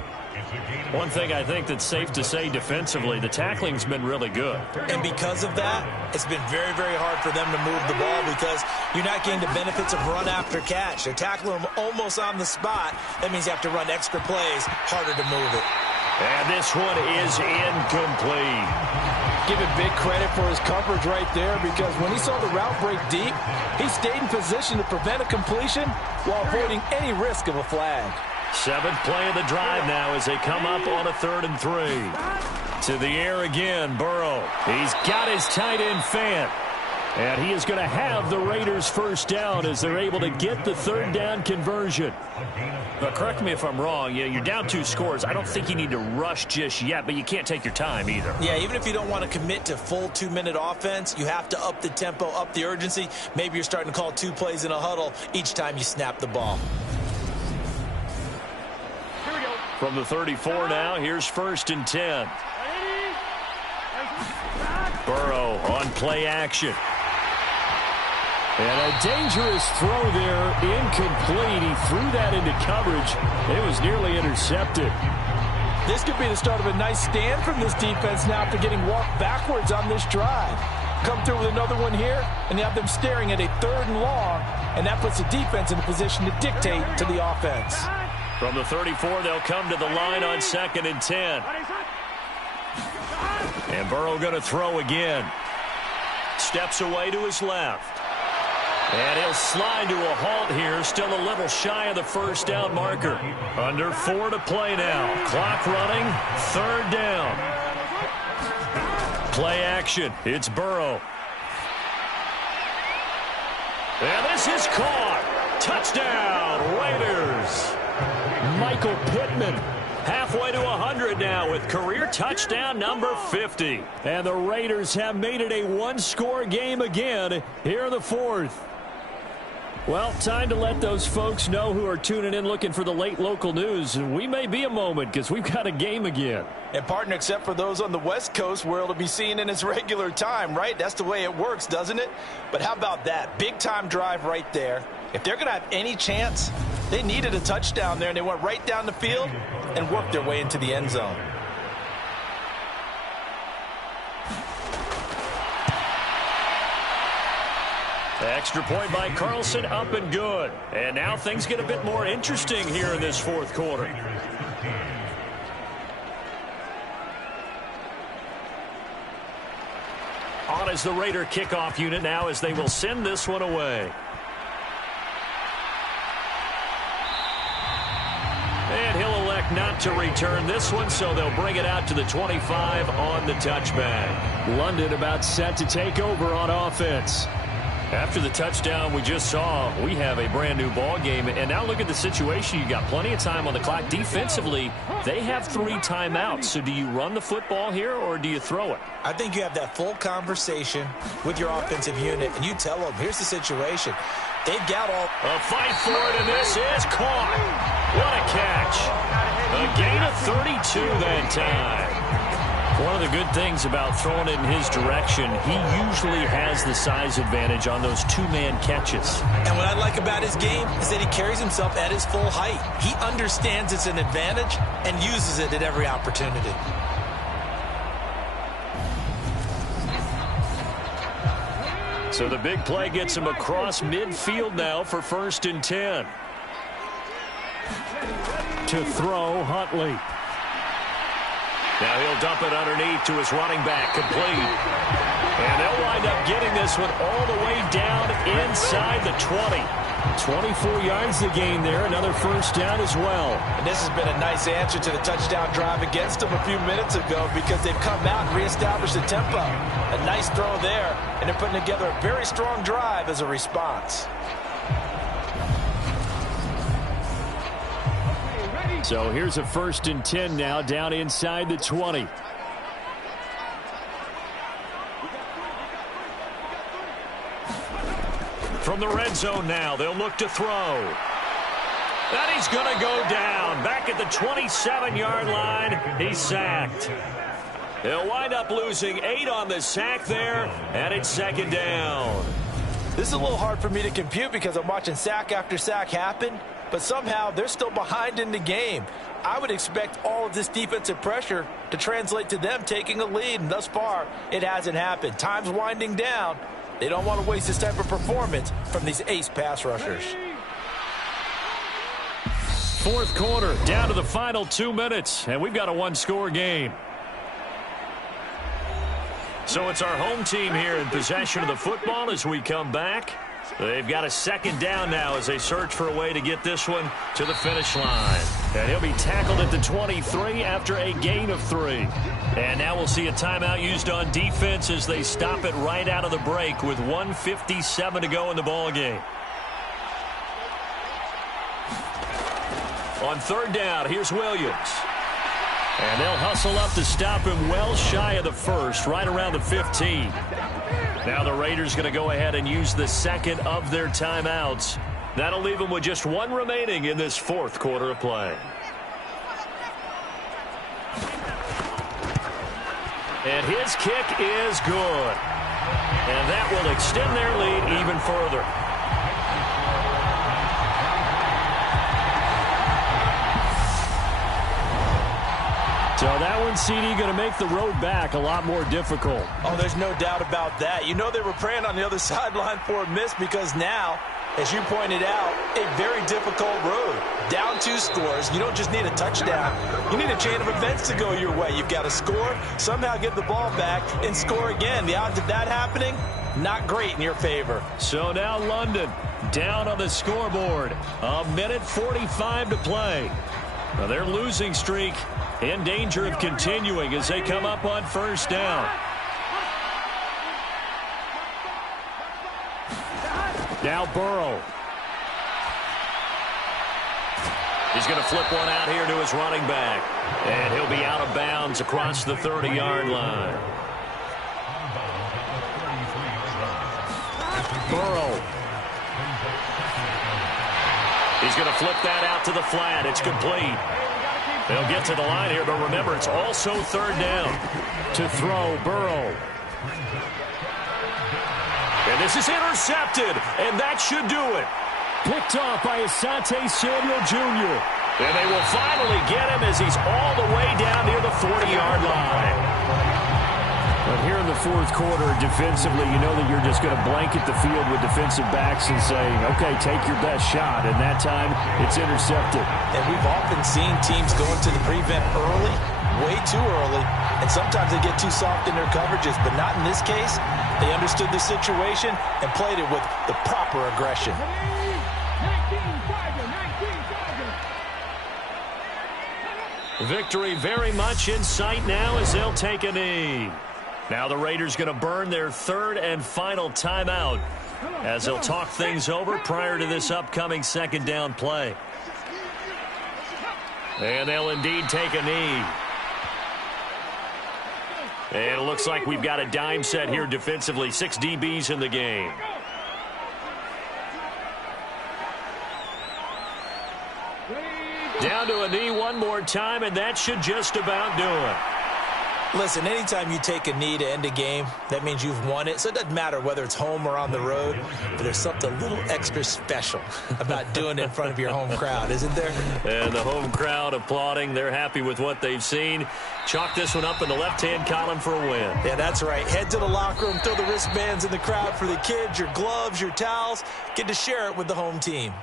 One thing I think that's safe to say defensively, the tackling's been really good. And because of that, it's been very, very hard for them to move the ball because you're not getting the benefits of run after catch. They're tackling them almost on the spot. That means you have to run extra plays, harder to move it. And this one is incomplete. Give him big credit for his coverage right there because when he saw the route break deep, he stayed in position to prevent a completion while avoiding any risk of a flag. 7th play of the drive now as they come up on a 3rd and 3. To the air again, Burrow. He's got his tight end Fant. And he is going to have the Raiders 1st down as they're able to get the 3rd down conversion. But correct me if I'm wrong. You're down 2 scores. I don't think you need to rush just yet, but you can't take your time either. Yeah, even if you don't want to commit to full 2-minute offense, you have to up the tempo, up the urgency. Maybe you're starting to call 2 plays in a huddle each time you snap the ball. From the 34 now, here's 1st and 10. Burrow on play action. And a dangerous throw there, incomplete. He threw that into coverage. It was nearly intercepted. This could be the start of a nice stand from this defense now after getting walked backwards on this drive. Come through with another one here, and you have them staring at a 3rd and long, and that puts the defense in a position to dictate to the offense. From the 34, they'll come to the line on 2nd and 10. And Burrow going to throw again. Steps away to his left. And he'll slide to a halt here, still a little shy of the 1st down marker. Under 4 to play now. Clock running, 3rd down. Play action, it's Burrow. And this is caught. Touchdown, Raiders. Michael Pittman halfway to 100 now with career touchdown number 50. And the Raiders have made it a 1-score game again here in the 4th. Well, time to let those folks know who are tuning in looking for the late local news. We may be a moment because we've got a game again. And, partner, except for those on the West Coast where it'll be seen in its regular time, right? That's the way it works, doesn't it? But how about that? Big-time drive right there. If they're going to have any chance, they needed a touchdown there, and they went right down the field and worked their way into the end zone. Extra point by Carlson, up and good. And now things get a bit more interesting here in this 4th quarter. On as the Raider kickoff unit now as they will send this one away. And he'll elect not to return this one, so they'll bring it out to the 25 on the touchback. London about set to take over on offense. After the touchdown we just saw, we have a brand new ball game. And now look at the situation. You got plenty of time on the clock. Defensively, they have 3 timeouts. So do you run the football here or do you throw it? I think you have that full conversation with your offensive unit, and you tell them, here's the situation. They've got all... A fight for it, and this is caught. What a catch. A gain of 32 that time. One of the good things about throwing it in his direction, he usually has the size advantage on those 2-man catches. And what I like about his game is that he carries himself at his full height. He understands it's an advantage and uses it at every opportunity. So the big play gets him across midfield now for 1st and 10. To throw, Huntley. Now he'll dump it underneath to his running back, complete. And they'll wind up getting this one all the way down inside the 20. 24 yards to gain there, another 1st down as well. And this has been a nice answer to the touchdown drive against them a few minutes ago because they've come out and reestablished the tempo. A nice throw there, and they're putting together a very strong drive as a response. So here's a 1st and 10 now down inside the 20. From the red zone now, they'll look to throw. And he's going to go down. Back at the 27-yard line, he's sacked. They'll wind up losing 8 on the sack there, and it's 2nd down. This is a little hard for me to compute because I'm watching sack after sack happen, but somehow they're still behind in the game. I would expect all of this defensive pressure to translate to them taking a lead, and thus far, it hasn't happened. Time's winding down. They don't want to waste this type of performance from these ace pass rushers. 4th quarter, down to the final 2 minutes, and we've got a 1-score game. So it's our home team here in possession of the football as we come back. They've got a 2nd down now as they search for a way to get this one to the finish line. And he'll be tackled at the 23 after a gain of 3. And now we'll see a timeout used on defense as they stop it right out of the break with 1:57 to go in the ball game. On 3rd down, here's Williams. And they'll hustle up to stop him well shy of the 1st, right around the 15. Now the Raiders going to go ahead and use the 2nd of their timeouts. That'll leave them with just 1 remaining in this 4th quarter of play. And his kick is good. And that will extend their lead even further. So that one, CD, going to make the road back a lot more difficult. Oh, there's no doubt about that. You know they were praying on the other sideline for a miss because now, as you pointed out, a very difficult road. Down 2 scores. You don't just need a touchdown. You need a chain of events to go your way. You've got to score, somehow get the ball back, and score again. The odds of that happening, not great in your favor. So now London down on the scoreboard. 1:45 to play. Now their losing streak in danger of continuing as they come up on 1st down. Now Burrow. He's going to flip one out here to his running back. And he'll be out of bounds across the 30-yard line. Burrow. He's going to flip that out to the flat. It's complete. They'll get to the line here, but remember, it's also 3rd down. To throw, Burrow. And this is intercepted, and that should do it. Picked off by Asante Samuel Jr. And they will finally get him as he's all the way down near the 40-yard line. But here in the 4th quarter, defensively, you know that you're just going to blanket the field with defensive backs and say, okay, take your best shot. And that time, it's intercepted. And we've often seen teams go into the prevent early, way too early, and sometimes they get too soft in their coverages, but not in this case. They understood the situation and played it with the proper aggression. Victory very much in sight now as they'll take a knee. Now the Raiders going to burn their 3rd and final timeout as they'll talk things over prior to this upcoming second down play. And they'll indeed take a knee. And it looks like we've got a dime set here defensively. 6 DBs in the game. Down to a knee one more time, and that should just about do it. Listen, anytime you take a knee to end a game, that means you've won it. So it doesn't matter whether it's home or on the road, but there's something a little extra special about doing it in front of your home crowd, isn't there? And the home crowd applauding. They're happy with what they've seen. Chalk this one up in the left-hand column for a win. Yeah, that's right. Head to the locker room, throw the wristbands in the crowd for the kids, your gloves, your towels. Get to share it with the home team.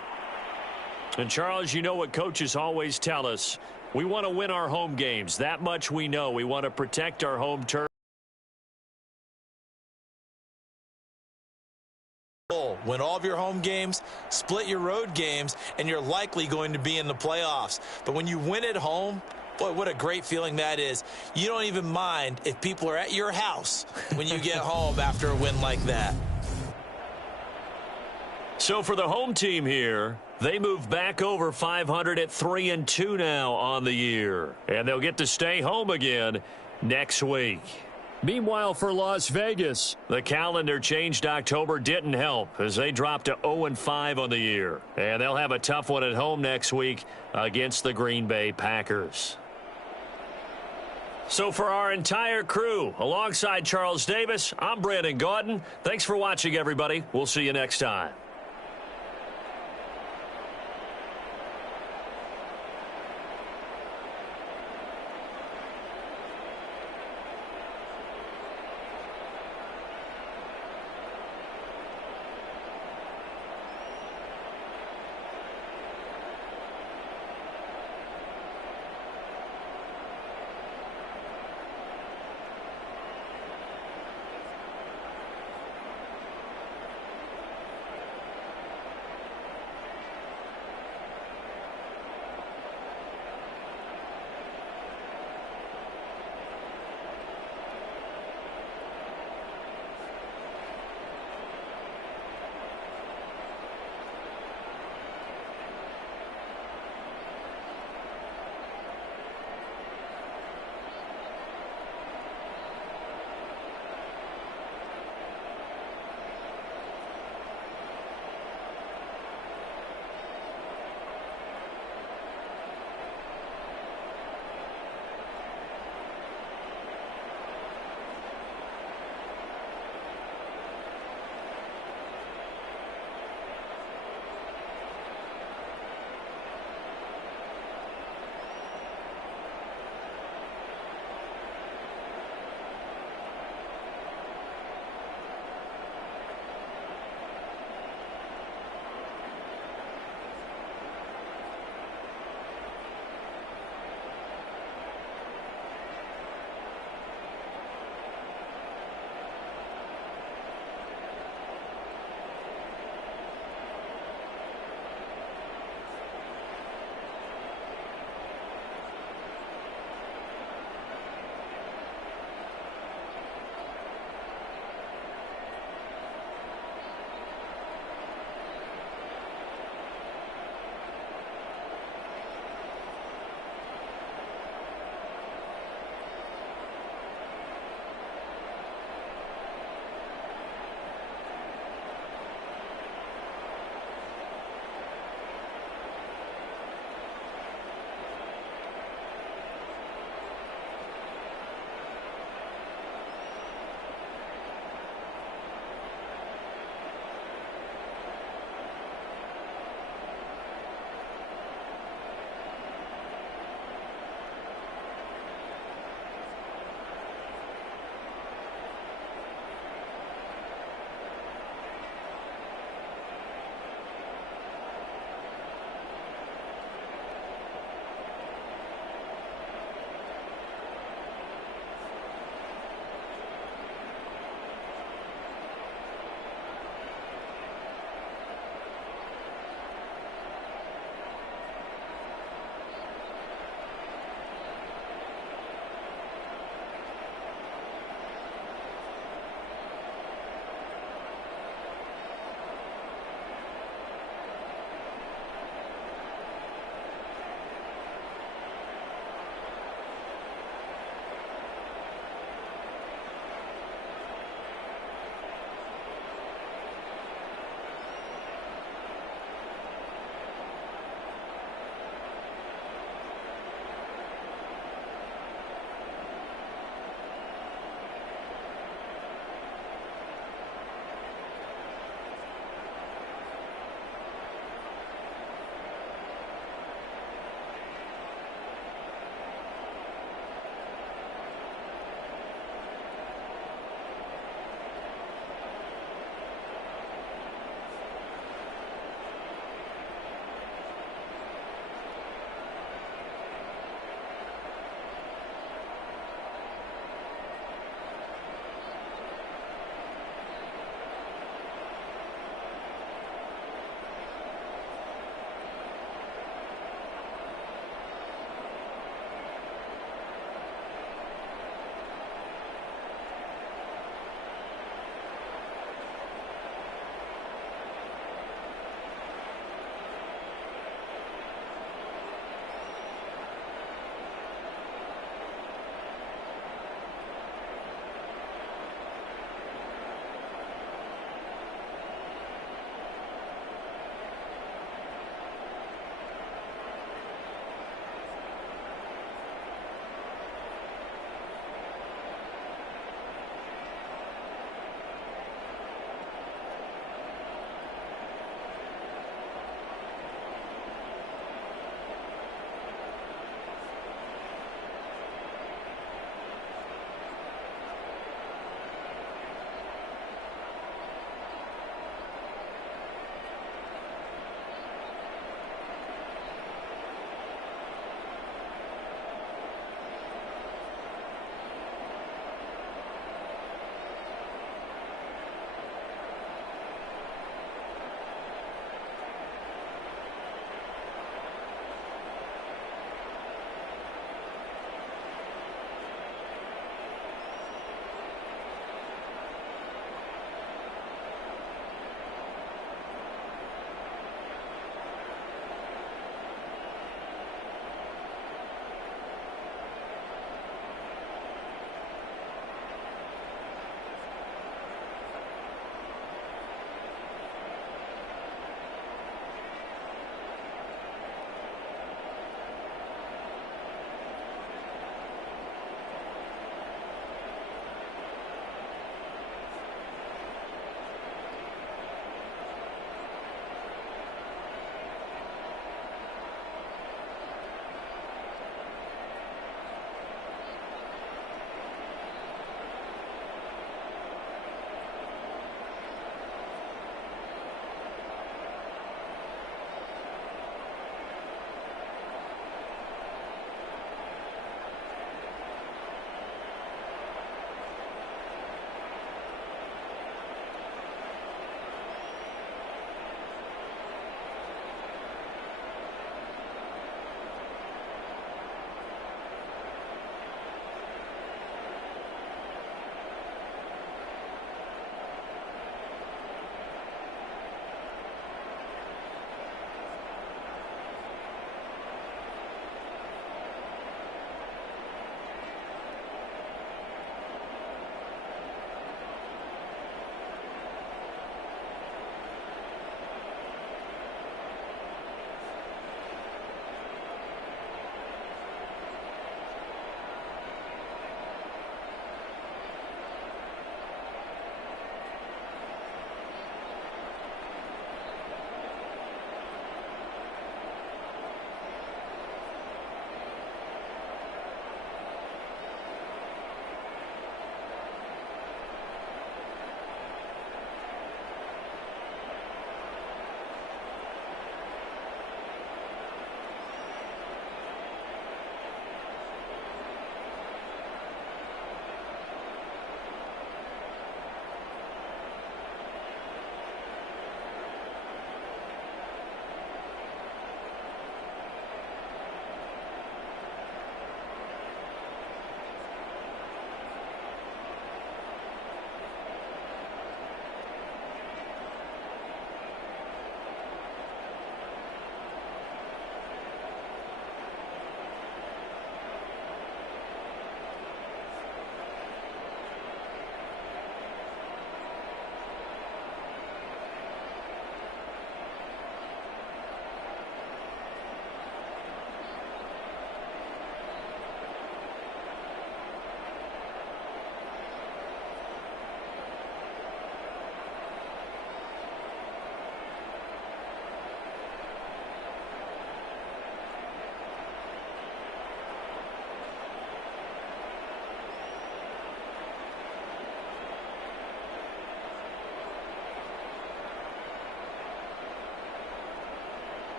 And, Charles, you know what coaches always tell us. We want to win our home games. That much we know. We want to protect our home turf. Win all of your home games, split your road games, and you're likely going to be in the playoffs. But when you win at home, boy, what a great feeling that is. You don't even mind if people are at your house when you get home after a win like that. So for the home team here, they move back over 500 at 3-2 now on the year. And they'll get to stay home again next week. Meanwhile, for Las Vegas, the calendar changed October didn't help as they dropped to 0-5 on the year. And they'll have a tough one at home next week against the Green Bay Packers. So for our entire crew, alongside Charles Davis, I'm Brandon Gaudin. Thanks for watching, everybody. We'll see you next time.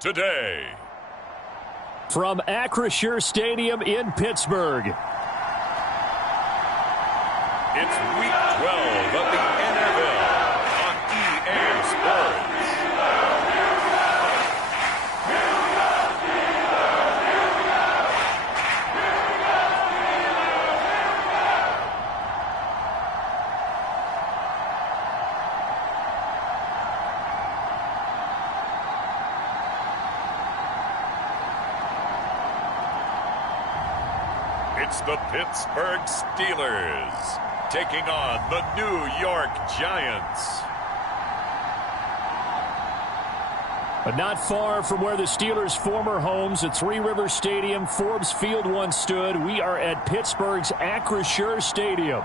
today. From Acrisure Stadium in Pittsburgh. It's Week 12 of the NFL on EA Sports. It's the Pittsburgh Steelers taking on the New York Giants. But not far from where the Steelers' former homes at Three Rivers Stadium, Forbes Field once stood, we are at Pittsburgh's Acrisure Stadium.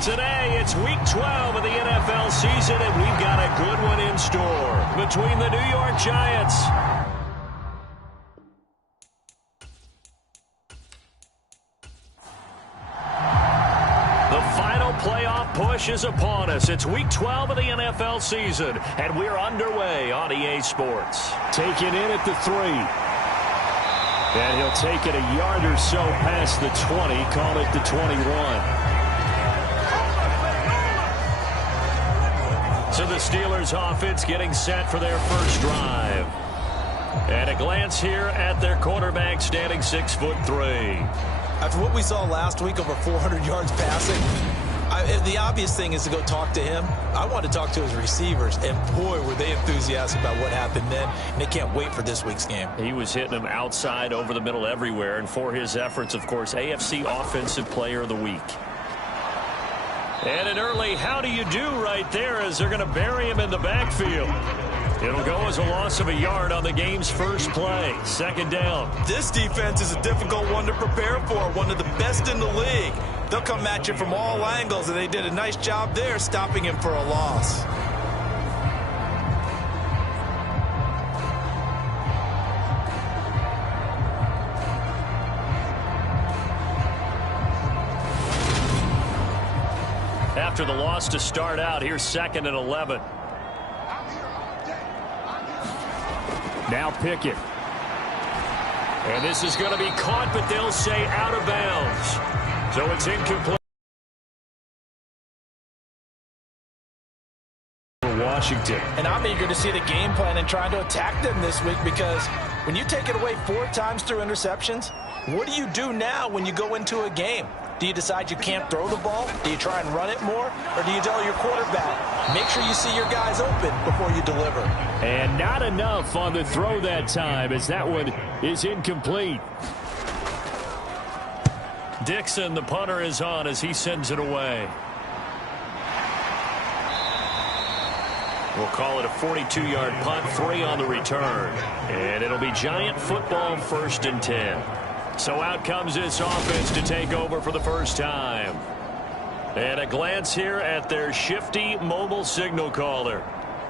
Today, it's Week 12 of the NFL season, and we've got a good one in store between the New York Giants. Playoff push is upon us. It's Week 12 of the NFL season, and we're underway on EA Sports. Taken in at the 3. And he'll take it a yard or so past the 20, call it the 21. So the Steelers offense getting set for their first drive. And a glance here at their quarterback standing 6'3". After what we saw last week, over 400 yards passing, the obvious thing is to go talk to him. I want to talk to his receivers, and boy, were they enthusiastic about what happened then, and they can't wait for this week's game. He was hitting them outside, over the middle, everywhere, and for his efforts, of course, AFC Offensive Player of the Week. And an early how do you do right there as they're going to bury him in the backfield. It'll go as a loss of a yard on the game's first play. Second down. This defense is a difficult one to prepare for, one of the best in the league. They'll come at you from all angles, and they did a nice job there stopping him for a loss. After the loss to start out, here's 2nd and 11. Now Pickett. And this is going to be caught, but they'll say out of bounds. So it's incomplete. For Washington. And I'm eager to see the game plan and trying to attack them this week, because when you take it away 4 times through interceptions, what do you do now when you go into a game? Do you decide you can't throw the ball? Do you try and run it more? Or do you tell your quarterback, make sure you see your guys open before you deliver? And not enough on the throw that time, as that one is incomplete. Dixon, the punter, is on as he sends it away. We'll call it a 42-yard punt, 3 on the return. And it'll be Giant football, 1st and 10. So out comes this offense to take over for the first time. And a glance here at their shifty mobile signal caller.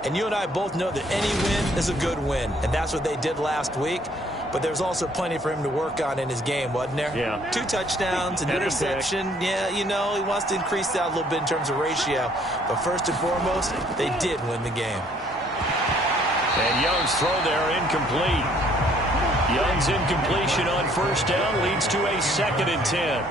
And you and I both know that any win is a good win, and that's what they did last week. But there's also plenty for him to work on in his game, wasn't there? Yeah. 2 touchdowns, an interception. Yeah, you know, he wants to increase that a little bit in terms of ratio. But first and foremost, they did win the game. And Young's throw there incomplete. Young's incompletion on 1st down leads to a 2nd and 10.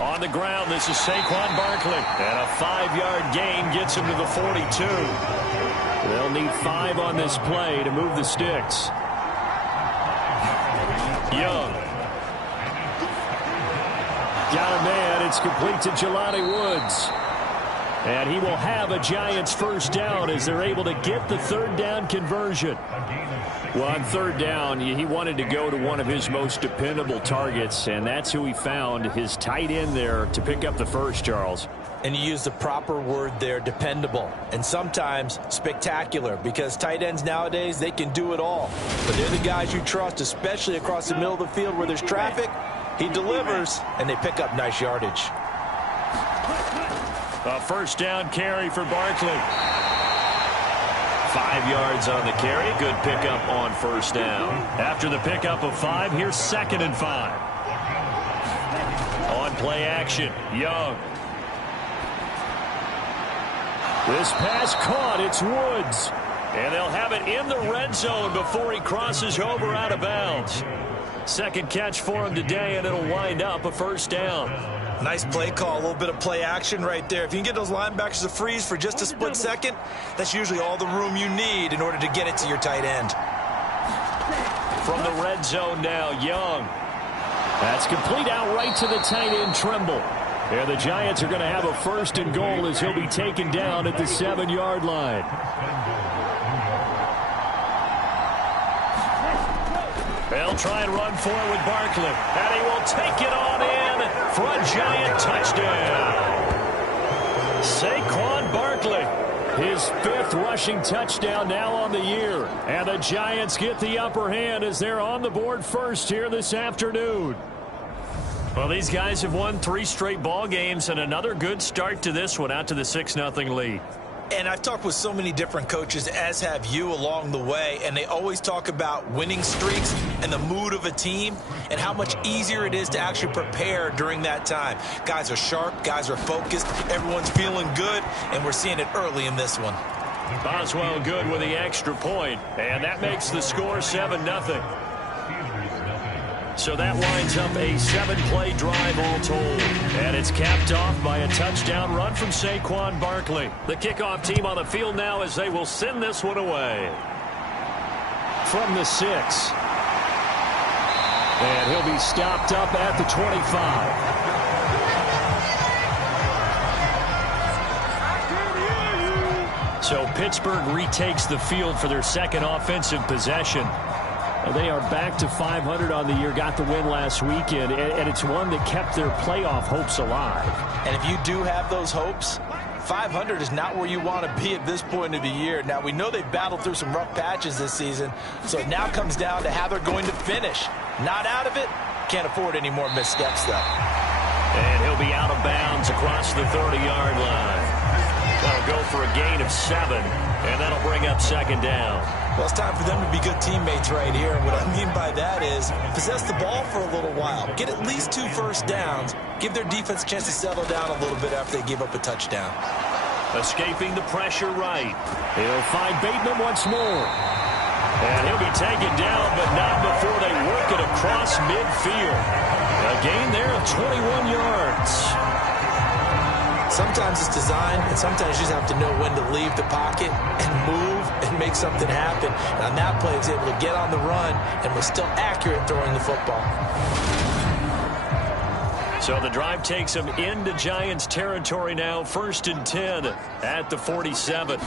On the ground, this is Saquon Barkley. And a 5-yard gain gets him to the 42. They'll need 5 on this play to move the sticks. Young. Got a man. It's complete to Jelani Woods. And he will have a Giants first down as they're able to get the 3rd down conversion. Well, on 3rd down, he wanted to go to one of his most dependable targets, and that's who he found, his tight end there, to pick up the first, Charles. And you use the proper word there, dependable, and sometimes spectacular, because tight ends nowadays, they can do it all. But they're the guys you trust, especially across the middle of the field where there's traffic. He delivers, and they pick up nice yardage. A 1st down carry for Barkley. 5 yards on the carry. Good pickup on 1st down. After the pickup of 5, here's 2nd and 5. On play action, Young. This pass caught. It's Woods. And they'll have it in the red zone before he crosses over out of bounds. Second catch for him today, and it'll wind up a first down. Nice play call, a little bit of play action right there. If you can get those linebackers to freeze for just a split second, that's usually all the room you need in order to get it to your tight end. From the red zone now, Young. That's complete out right to the tight end, Trimble. And the Giants are going to have a first and goal as he'll be taken down at the 7-yard line. They'll try and run forward with Barkley. And he will take it on in for a Giant touchdown. Saquon Barkley, his 5th rushing touchdown now on the year. And the Giants get the upper hand as they're on the board first here this afternoon. Well, these guys have won 3 straight ball games and another good start to this one out to the 6-0 lead. And I've talked with so many different coaches, as have you, along the way, and they always talk about winning streaks and the mood of a team and how much easier it is to actually prepare during that time. Guys are sharp, guys are focused, everyone's feeling good, and we're seeing it early in this one. Boswell good with the extra point, and that makes the score 7-0. So that winds up a 7-play drive all told. And it's capped off by a touchdown run from Saquon Barkley. The kickoff team on the field now as they will send this one away. From the 6. And he'll be stopped up at the 25. So Pittsburgh retakes the field for their second offensive possession. They are back to 500 on the year, got the win last weekend, and it's one that kept their playoff hopes alive. And if you do have those hopes, 500 is not where you want to be at this point of the year. Now, we know they've battled through some rough patches this season, so it now comes down to how they're going to finish. Not out of it, can't afford any more missteps, though. And he'll be out of bounds across the 30-yard line. That'll go for a gain of 7, and that'll bring up second down. Well, it's time for them to be good teammates right here. And what I mean by that is possess the ball for a little while. Get at least 2 first downs. Give their defense a chance to settle down a little bit after they give up a touchdown. Escaping the pressure right. He'll find Bateman once more. And he'll be taken down, but not before they work it across midfield. A gain there of 21 yards. Sometimes it's design, and sometimes you just have to know when to leave the pocket and move and make something happen. And on that play, he was able to get on the run and was still accurate throwing the football. So the drive takes him into Giants territory now, 1st and 10 at the 47.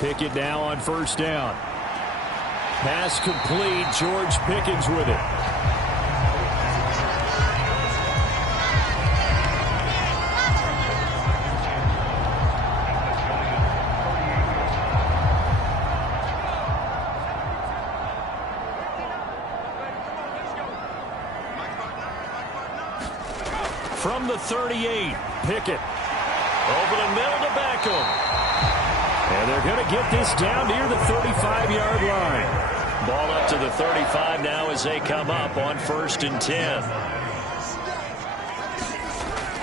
Pickett now on first down. Pass complete. George Pickens with it. From the 38, Pickett. Over the middle to Beckham. And they're going to get this down near the 35-yard line. Ball up to the 35 now as they come up on 1st and 10.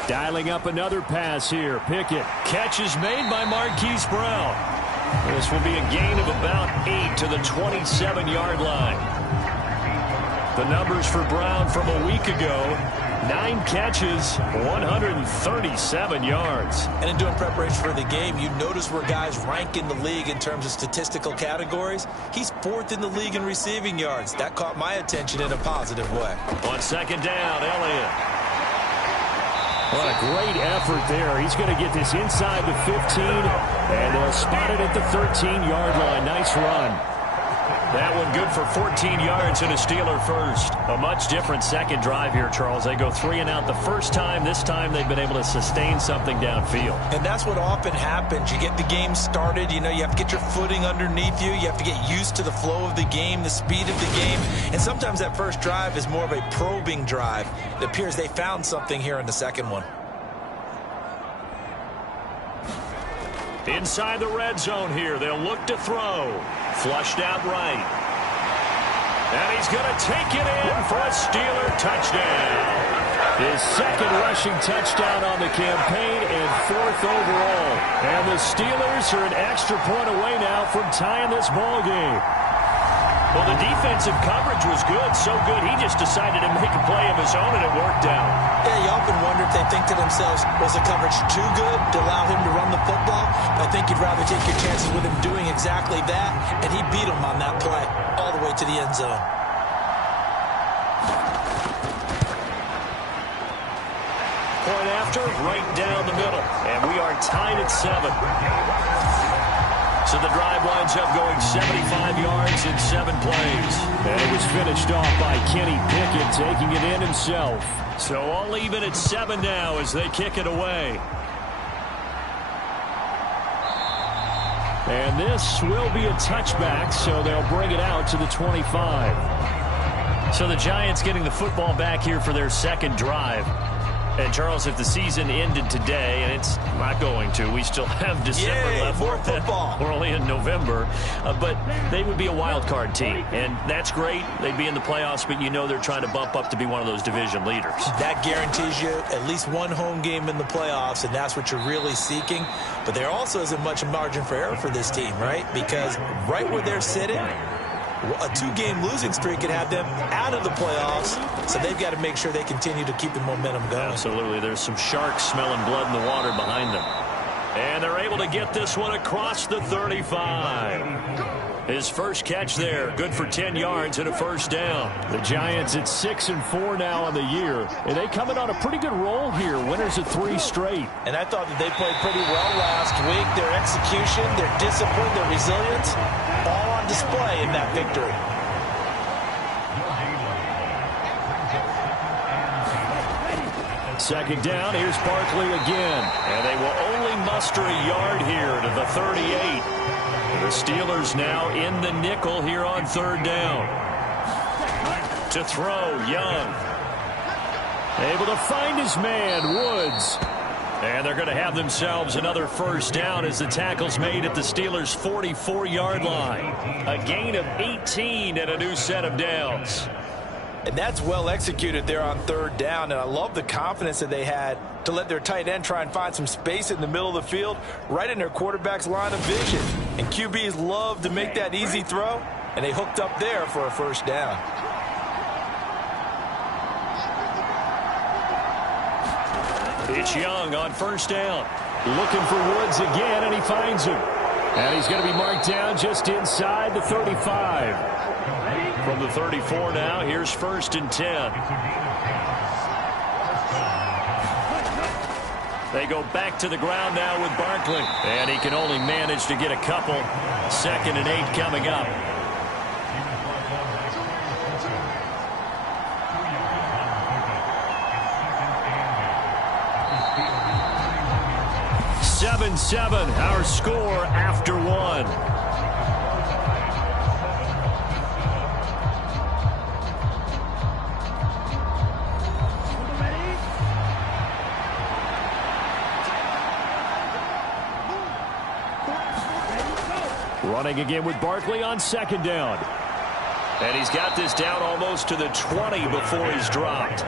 Dialing up another pass here. Pickett. Catch is made by Marquise Brown. This will be a gain of about 8 to the 27-yard line. The numbers for Brown from a week ago. 9 catches, 137 yards. And in doing preparation for the game, you notice where guys rank in the league in terms of statistical categories. He's 4th in the league in receiving yards. That caught my attention in a positive way. On second down, Elliott. What a great effort there. He's going to get this inside the 15, and they'll spot it at the 13-yard line. Nice run. That one good for 14 yards and a Steeler first. A much different second drive here, Charles. They go 3 and out the first time. This time they've been able to sustain something downfield. And that's what often happens. You get the game started. You know, you have to get your footing underneath you. You have to get used to the flow of the game, the speed of the game. And sometimes that first drive is more of a probing drive. It appears they found something here in the second one. Inside the red zone here. They'll look to throw. Flushed out right. And he's going to take it in for a Steeler touchdown. His second rushing touchdown on the campaign and 4th overall. And the Steelers are an extra point away now from tying this ball game. Well, the defensive coverage was good, so good he just decided to make a play of his own, and it worked out. Yeah, you often wonder if they think to themselves, was the coverage too good to allow him to run the football? I think you'd rather take your chances with him doing exactly that, and he beat him on that play all the way to the end zone. Point after, right down the middle, and we are tied at 7. So the drive winds up going 75 yards in 7 plays. And it was finished off by Kenny Pickett, taking it in himself. So all even at 7 now as they kick it away. And this will be a touchback, so they'll bring it out to the 25. So the Giants getting the football back here for their second drive. And, Charles, if the season ended today, and it's not going to, we still have December left. More football. We're only in November. But they would be a wild card team. And that's great. They'd be in the playoffs, but you know they're trying to bump up to be one of those division leaders. That guarantees you at least one home game in the playoffs, and that's what you're really seeking. But there also isn't much margin for error for this team, right? Because right where they're sitting, a 2-game losing streak could have them out of the playoffs, so they've got to make sure they continue to keep the momentum going. Absolutely. There's some sharks smelling blood in the water behind them. And they're able to get this one across the 35. His first catch there, good for 10 yards and a first down. The Giants at 6-4 now on the year, and they coming on a pretty good roll here, winners of 3 straight. And I thought that they played pretty well last week. Their execution, their discipline, their resilience, all on display in that victory. Second down, here's Barkley again. And they will only muster a yard here to the 38. The Steelers now in the nickel here on 3rd down. To throw, Young. Able to find his man, Woods. And they're going to have themselves another first down as the tackle's made at the Steelers' 44-yard line. A gain of 18 and a new set of downs. And that's well executed there on 3rd down. And I love the confidence that they had to let their tight end try and find some space in the middle of the field, right in their quarterback's line of vision. And QBs love to make that easy throw, and they hooked up there for a first down. It's Young on first down. Looking for Woods again, and he finds him. And he's going to be marked down just inside the 35. From the 34 now, here's 1st and 10. They go back to the ground now with Barkley. And he can only manage to get a couple. 2nd and 8 coming up. Seven, our score after 1. Running again with Barkley on 2nd down. And he's got this down almost to the 20 before he's dropped.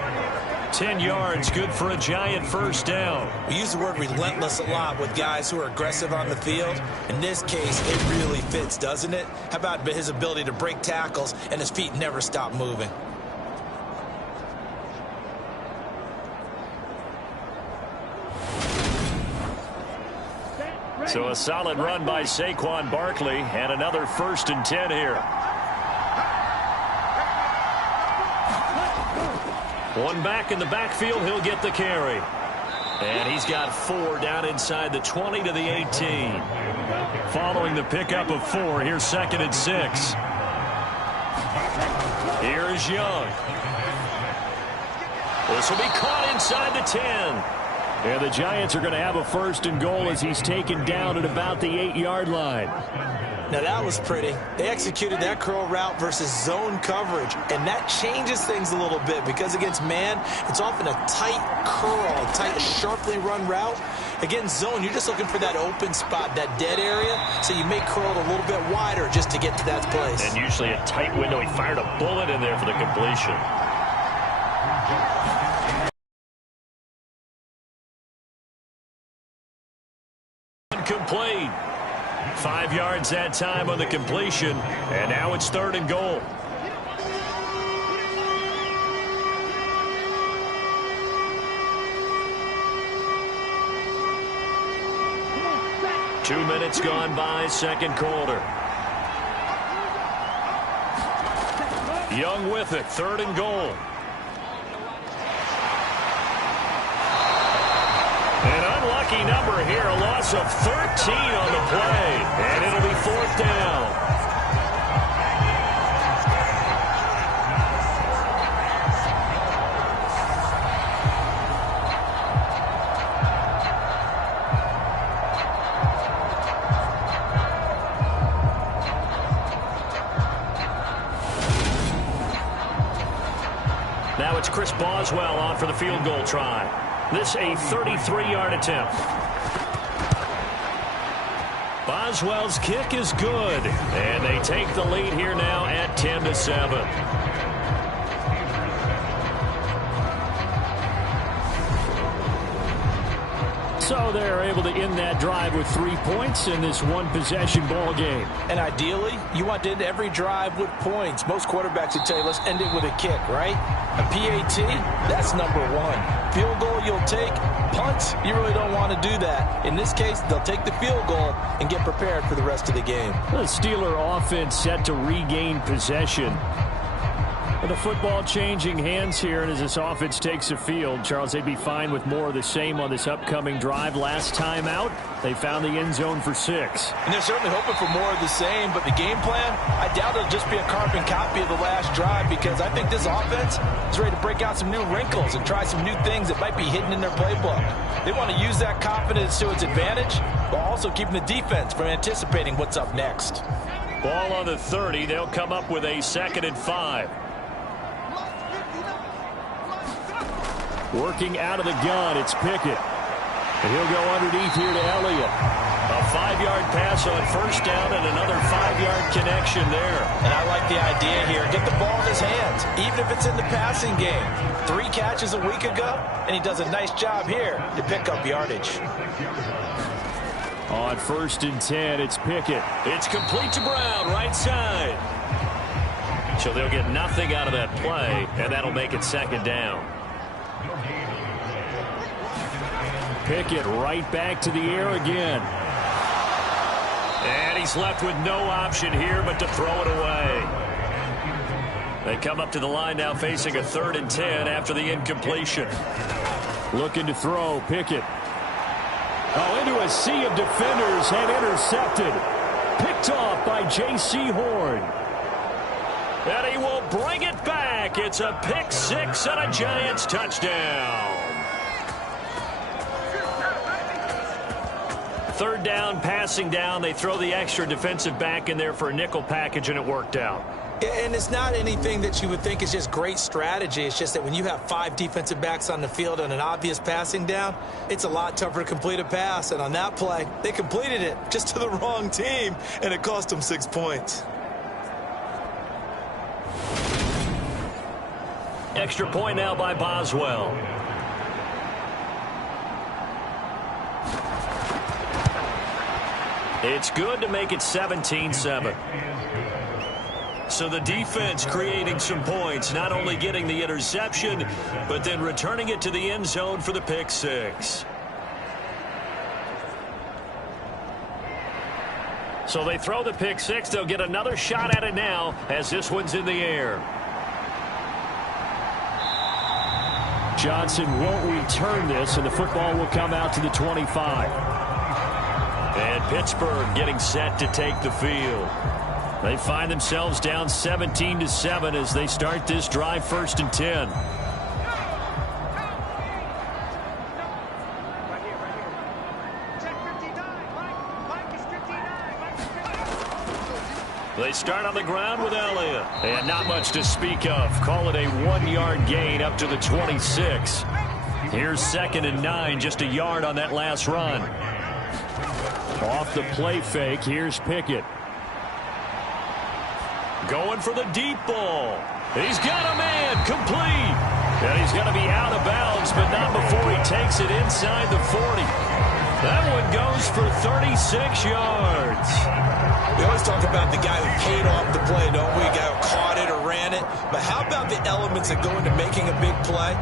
10 yards, good for a Giant first down. We use the word relentless a lot with guys who are aggressive on the field. In this case, it really fits, doesn't it? How about his ability to break tackles and his feet never stop moving? So a solid run by Saquon Barkley and another 1st and 10 here. One back in the backfield, he'll get the carry. And he's got 4 down inside the 20 to the 18. Following the pickup of 4, here's 2nd and 6. Here's Young. This will be caught inside the 10. And the Giants are going to have a 1st and goal as he's taken down at about the 8-yard line. Now that was pretty. They executed that curl route versus zone coverage, and that changes things a little bit because against man, it's often a tight curl, tight, sharply run route. Against zone, you're just looking for that open spot, that dead area, so you may curl it a little bit wider just to get to that place. And usually a tight window. He fired a bullet in there for the completion. incomplete. 5 yards that time on the completion, and now it's 3rd and goal. Two minutes gone by, second quarter. Young with it, 3rd and goal. An unlucky number here, a loss of 13 on the play, and it'll be 4th down. Now it's Chris Boswell on for the field goal try. This a 33-yard attempt. Boswell's kick is good, and they take the lead here now at 10-7. So they're able to end that drive with 3 points in this one-possession ball game. And ideally, you want to end every drive with points. Most quarterbacks would tell you, let's end it with a kick, right? A PAT, that's number 1. Field goal you'll take. Punts, you really don't want to do that. In this case, they'll take the field goal and get prepared for the rest of the game. The Steeler offense set to regain possession. With the football changing hands here, and as this offense takes the field, Charles, they'd be fine with more of the same on this upcoming drive. Last time out, they found the end zone for 6. And they're certainly hoping for more of the same, but the game plan, I doubt it'll just be a carbon copy of the last drive, because I think this offense is ready to break out some new wrinkles and try some new things that might be hidden in their playbook. They want to use that confidence to its advantage, while also keeping the defense from anticipating what's up next. Ball on the 30. They'll come up with a 2nd and 5. Working out of the gun, it's Pickett. And he'll go underneath here to Elliott. A 5-yard pass on 1st down and another 5-yard connection there. And I like the idea here. Get the ball in his hands, even if it's in the passing game. 3 catches a week ago, and he does a nice job here to pick up yardage. On 1st and 10, it's Pickett. It's complete to Brown, right side. So they'll get nothing out of that play, and that'll make it 2nd down. Pickett right back to the air again. And he's left with no option here but to throw it away. They come up to the line now facing a 3rd and 10 after the incompletion. Looking to throw, Pickett. Oh, into a sea of defenders and intercepted. Picked off by J.C. Horn. And he will bring it back. It's a pick 6 and a Giants touchdown. 3rd down, passing down. They throw the extra defensive back in there for a nickel package, and it worked out. And it's not anything that you would think is just great strategy. It's just that when you have 5 defensive backs on the field on an obvious passing down, it's a lot tougher to complete a pass. And on that play, they completed it just to the wrong team, and it cost them 6 points. Extra point now by Boswell. It's good to make it 17-7. So the defense creating some points, not only getting the interception, but then returning it to the end zone for the pick 6. So they throw the pick 6. They'll get another shot at it now as this one's in the air. Johnson won't return this, and the football will come out to the 25. And Pittsburgh getting set to take the field. They find themselves down 17-7 as they start this drive, 1st and 10. They start on the ground with Elliott. And not much to speak of. Call it a 1-yard gain up to the 26. Here's 2nd and 9, just a yard on that last run. Off the play fake, here's Pickett. Going for the deep ball. He's got a man, complete. And he's going to be out of bounds, but not before he takes it inside the 40. That one goes for 36 yards. We always talk about the guy who paid off the play, don't we? A guy who caught it or ran it. But how about the elements that go into making a big play?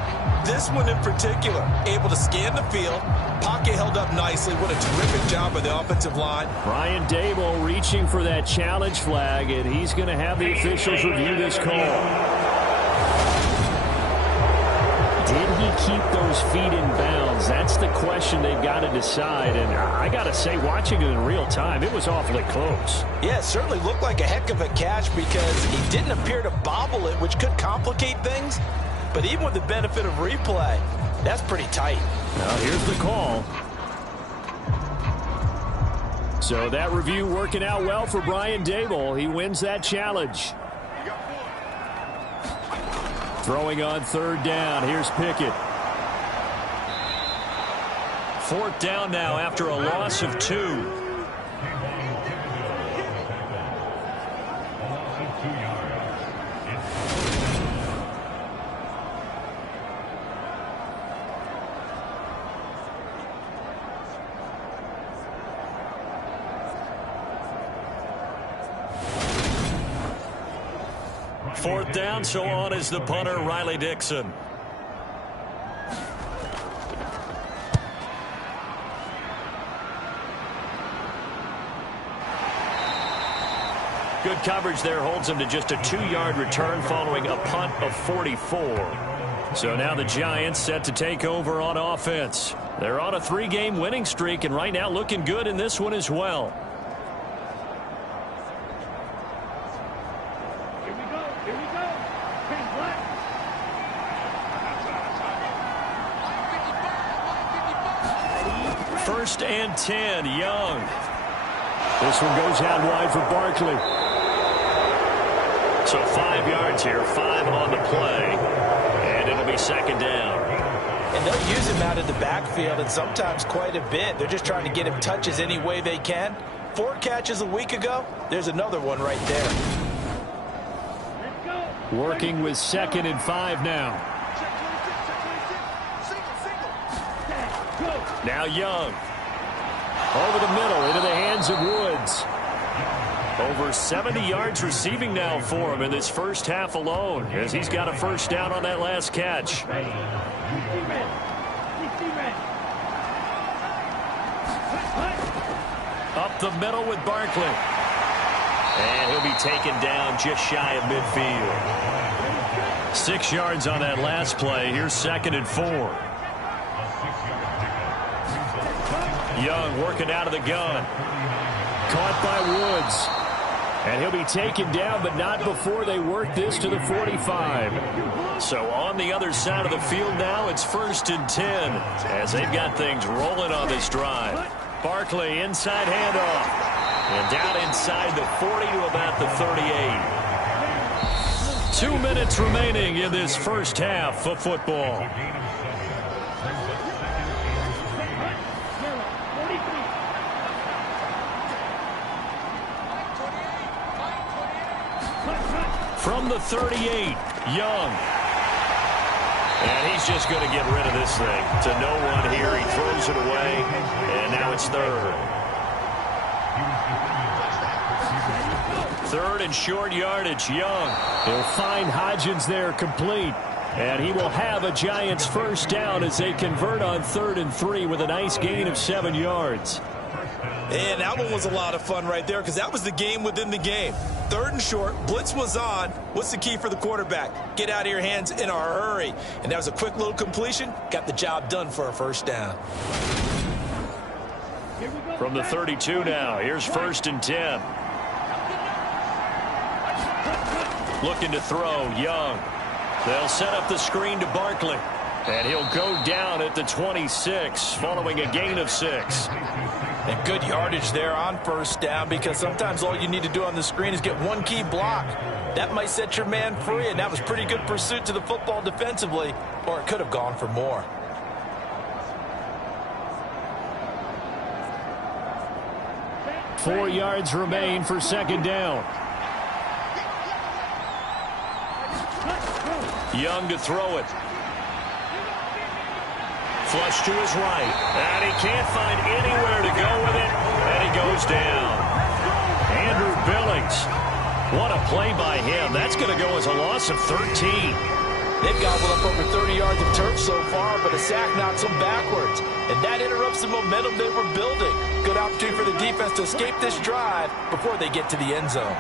This one in particular, able to scan the field. Pocket held up nicely. What a terrific job by the offensive line. Brian Dable reaching for that challenge flag, and he's going to have the officials review this call. Did he keep those feet in bounds? That's the question they've got to decide. And I got to say, watching it in real time, it was awfully close. Yeah, it certainly looked like a heck of a catch because he didn't appear to bobble it, which could complicate things. But even with the benefit of replay, that's pretty tight. Now here's the call. So that review working out well for Brian Dable. He wins that challenge. Throwing on third down. Here's Pickett. Fourth down now after a loss of 2. Fourth down, so on is the punter, Riley Dixon. Good coverage there holds him to just a 2-yard return following a punt of 44. So now the Giants set to take over on offense. They're on a 3-game winning streak and right now looking good in this one as well. First and 10, Young. This one goes out wide for Barkley. So 5 yards here, 5 on the play, and it'll be second down. And they'll use him out of the backfield, and sometimes quite a bit. They're just trying to get him touches any way they can. 4 catches a week ago. There's another one right there. Working with 2nd and 5 now. Now Young. Over the middle, into the hands of Woods. Over 70 yards receiving now for him in this first half alone, as he's got a first down on that last catch. Up the middle with Barkley. And he'll be taken down just shy of midfield. 6 yards on that last play. Here's 2nd and 4. Young working out of the gun. Caught by Woods. And he'll be taken down, but not before they work this to the 45. So on the other side of the field now, it's 1st and 10 as they've got things rolling on this drive. Barkley inside handoff. And down inside the 40 to about the 38. 2 minutes remaining in this first half of football. From the 38, Young. And he's just going to get rid of this thing to no one here. He throws it away, and now it's 3rd. 3rd and short yardage, Young. He'll find Hodgins there complete. And he will have a Giants first down as they convert on 3rd and 3 with a nice gain of 7 yards. And that one was a lot of fun right there because that was the game within the game. 3rd and short, blitz was on. What's the key for the quarterback? Get out of your hands in a hurry. And that was a quick little completion. Got the job done for a first down. From the 32 now, here's 1st and 10. Looking to throw, Young. They'll set up the screen to Barkley. And he'll go down at the 26 following a gain of 6. And good yardage there on first down because sometimes all you need to do on the screen is get one key block. That might set your man free, and that was pretty good pursuit to the football defensively, or it could have gone for more. Four yards remain for second down. Young to throw it. flush to his right. And he can't find anywhere to go with it. And he goes down. Andrew Billings. What a play by him. That's going to go as a loss of 13. They've gobbled up over 30 yards of turf so far, but a sack knocks them backwards. And that interrupts the momentum they were building. Good opportunity for the defense to escape this drive before they get to the end zone.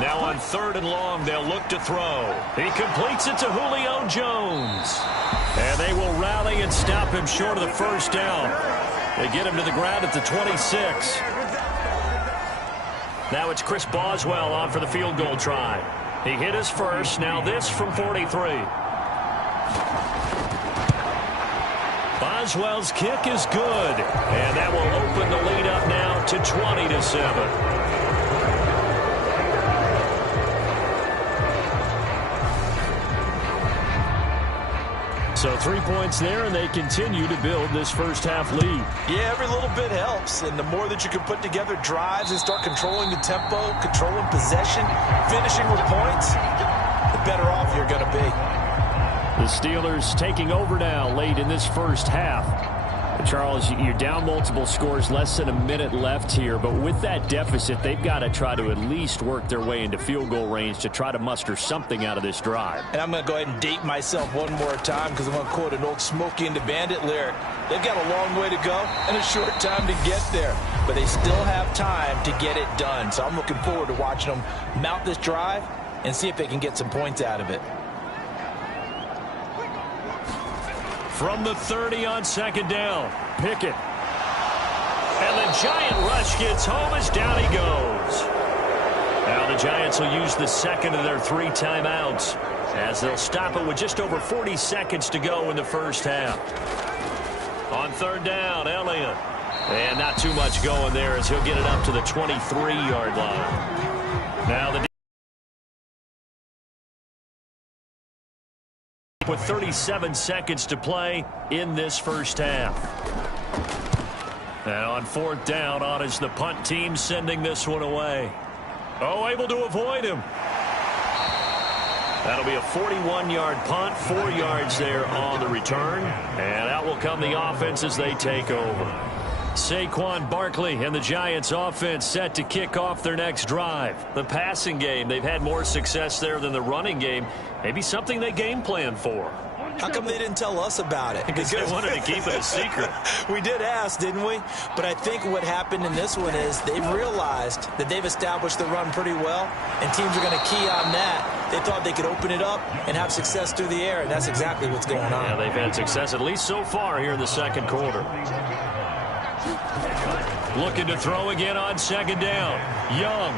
Now on 3rd and long, they'll look to throw. He completes it to Julio Jones. And they will rally and stop him short of the first down. They get him to the ground at the 26. Now it's Chris Boswell on for the field goal try. He hit his first. Now this from 43. Boswell's kick is good. And that will open the lead up now to 20-7. So 3 points there, and they continue to build this first half lead. Yeah, every little bit helps, and the more that you can put together drives and start controlling the tempo, controlling possession, finishing with points, the better off you're going to be. The Steelers taking over now late in this first half. Charles, you're down multiple scores, less than a minute left here, but with that deficit, they've got to try to at least work their way into field goal range to try to muster something out of this drive. And I'm going to go ahead and date myself one more time because I'm going to quote an old Smokey and the Bandit lyric. They've got a long way to go and a short time to get there, but they still have time to get it done. So I'm looking forward to watching them mount this drive and see if they can get some points out of it. From the 30 on 2nd down, Pickett. And the Giant rush gets home as down he goes. Now the Giants will use the second of their 3 timeouts as they'll stop it with just over 40 seconds to go in the first half. On 3rd down, Elliott. And not too much going there as he'll get it up to the 23-yard line. Now the with 37 seconds to play in this first half. And on 4th down, on is the punt team sending this one away. Oh, able to avoid him. That'll be a 41-yard punt, 4 yards there on the return. And out will come the offense as they take over. Saquon Barkley and the Giants offense set to kick off their next drive. The passing game, they've had more success there than the running game. Maybe something they game plan for. How come they didn't tell us about it? Because they wanted to keep it a secret. We did ask, didn't we? But I think what happened in this one is they've realized that they've established the run pretty well, and teams are going to key on that. They thought they could open it up and have success through the air, and that's exactly what's going on. Yeah, they've had success at least so far here in the second quarter. Looking to throw again on 2nd down. Young.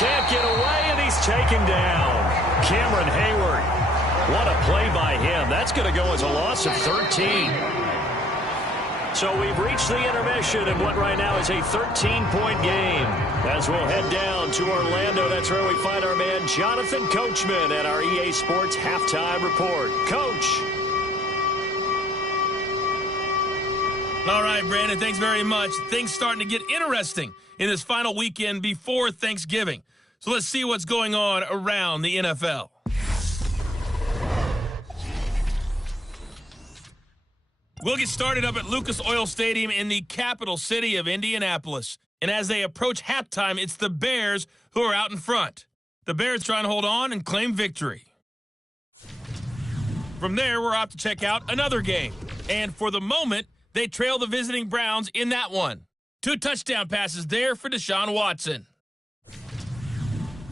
Can't get away, and he's taken down. Cameron Hayward. What a play by him. That's going to go as a loss of 13. So we've reached the intermission in what right now is a 13-point game. As we'll head down to Orlando, that's where we find our man Jonathan Coachman at our EA Sports Halftime Report. Coach. All right, Brandon, thanks very much. Things starting to get interesting in this final weekend before Thanksgiving. So let's see what's going on around the NFL. We'll get started up at Lucas Oil Stadium in the capital city of Indianapolis. And as they approach halftime, it's the Bears who are out in front. The Bears trying to hold on and claim victory. From there, we're off to check out another game. And for the moment, they trail the visiting Browns in that one. 2 touchdown passes there for Deshaun Watson.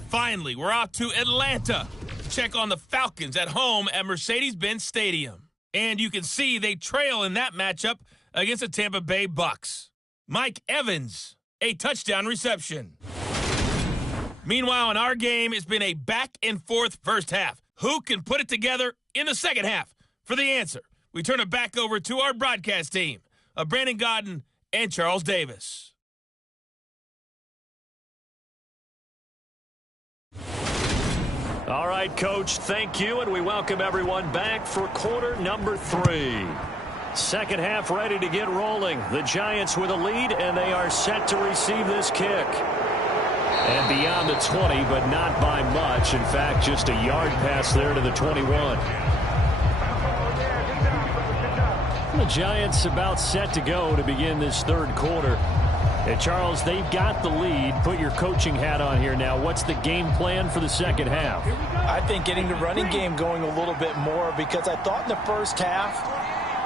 Finally, we're off to Atlanta to check on the Falcons at home at Mercedes-Benz Stadium. And you can see they trail in that matchup against the Tampa Bay Bucks. Mike Evans, a touchdown reception. Meanwhile, in our game, it's been a back-and-forth first half. Who can put it together in the second half? For the answer, we turn it back over to our broadcast team of Brandon Godden and Charles Davis. All right, Coach, thank you, and we welcome everyone back for quarter number 3. Second half ready to get rolling. The Giants with a lead, and they are set to receive this kick. And beyond the 20, but not by much. In fact, just a yard pass there to the 21. The Giants about set to go to begin this third quarter. And Charles, they've got the lead. Put your coaching hat on here now. What's the game plan for the second half? I think getting the running game going a little bit more, because I thought in the first half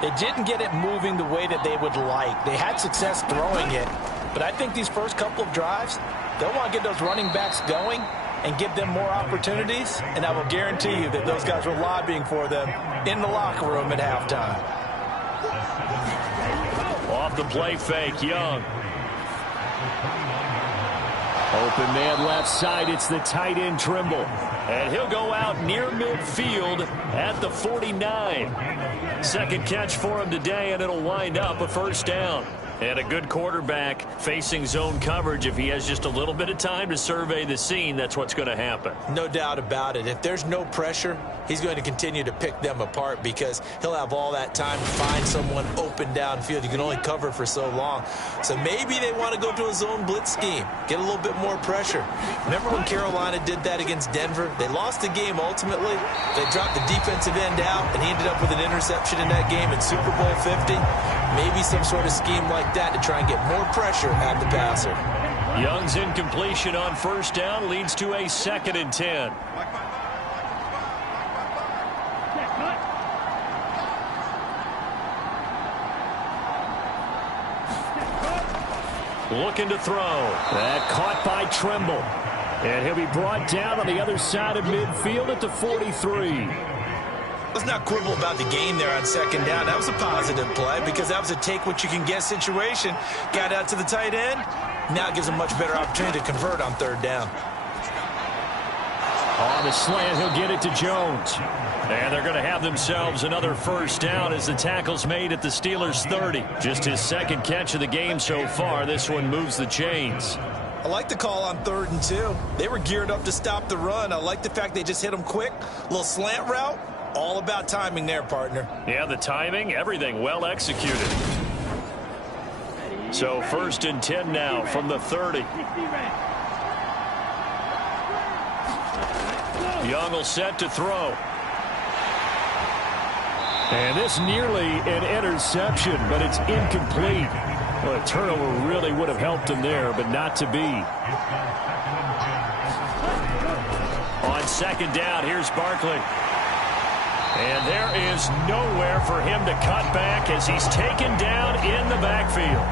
they didn't get it moving the way that they would like. They had success throwing it, but I think these first couple of drives, they'll want to get those running backs going and give them more opportunities, and I will guarantee you that those guys were lobbying for them in the locker room at halftime. Off the play fake, Young. Open man left side, it's the tight end Trimble. And he'll go out near midfield at the 49. Second catch for him today, and it'll wind up a first down. And a good quarterback facing zone coverage. If he has just a little bit of time to survey the scene, that's what's going to happen. No doubt about it. If there's no pressure, he's going to continue to pick them apart because he'll have all that time to find someone open downfield. You can only cover for so long. So maybe they want to go to a zone blitz scheme, get a little bit more pressure. Remember when Carolina did that against Denver? They lost the game ultimately. They dropped the defensive end out, and he ended up with an interception in that game in Super Bowl 50. Maybe some sort of scheme like that to try and get more pressure at the passer. Young's incompletion on first down leads to a 2nd and 10. Looking to throw. That caught by Trimble. And he'll be brought down on the other side of midfield at the 43. Let's not quibble about the gain there on second down. That was a positive play because that was a take-what-you-can-get situation. Got out to the tight end. Now it gives him a much better opportunity to convert on third down. On the slant, he'll get it to Jones. And they're going to have themselves another first down as the tackle's made at the Steelers' 30. Just his second catch of the game so far. This one moves the chains. I like the call on 3rd and 2. They were geared up to stop the run. I like the fact they just hit him quick. A little slant route. All about timing there, partner. Yeah, the timing, everything well executed. So 1st and 10 now from the 30. Young will set to throw. And this nearly an interception, but it's incomplete. Well, a turnover really would have helped him there, but not to be. On second down, here's Barkley. And there is nowhere for him to cut back as he's taken down in the backfield.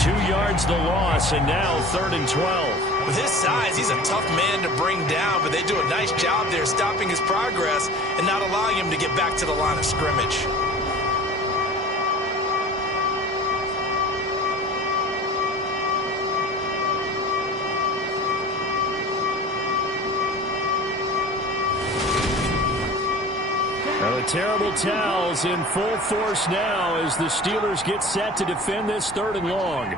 2 yards the loss, and now 3rd and 12. With his size, he's a tough man to bring down, but they do a nice job there stopping his progress and not allowing him to get back to the line of scrimmage. Terrible towels in full force now as the Steelers get set to defend this 3rd and long.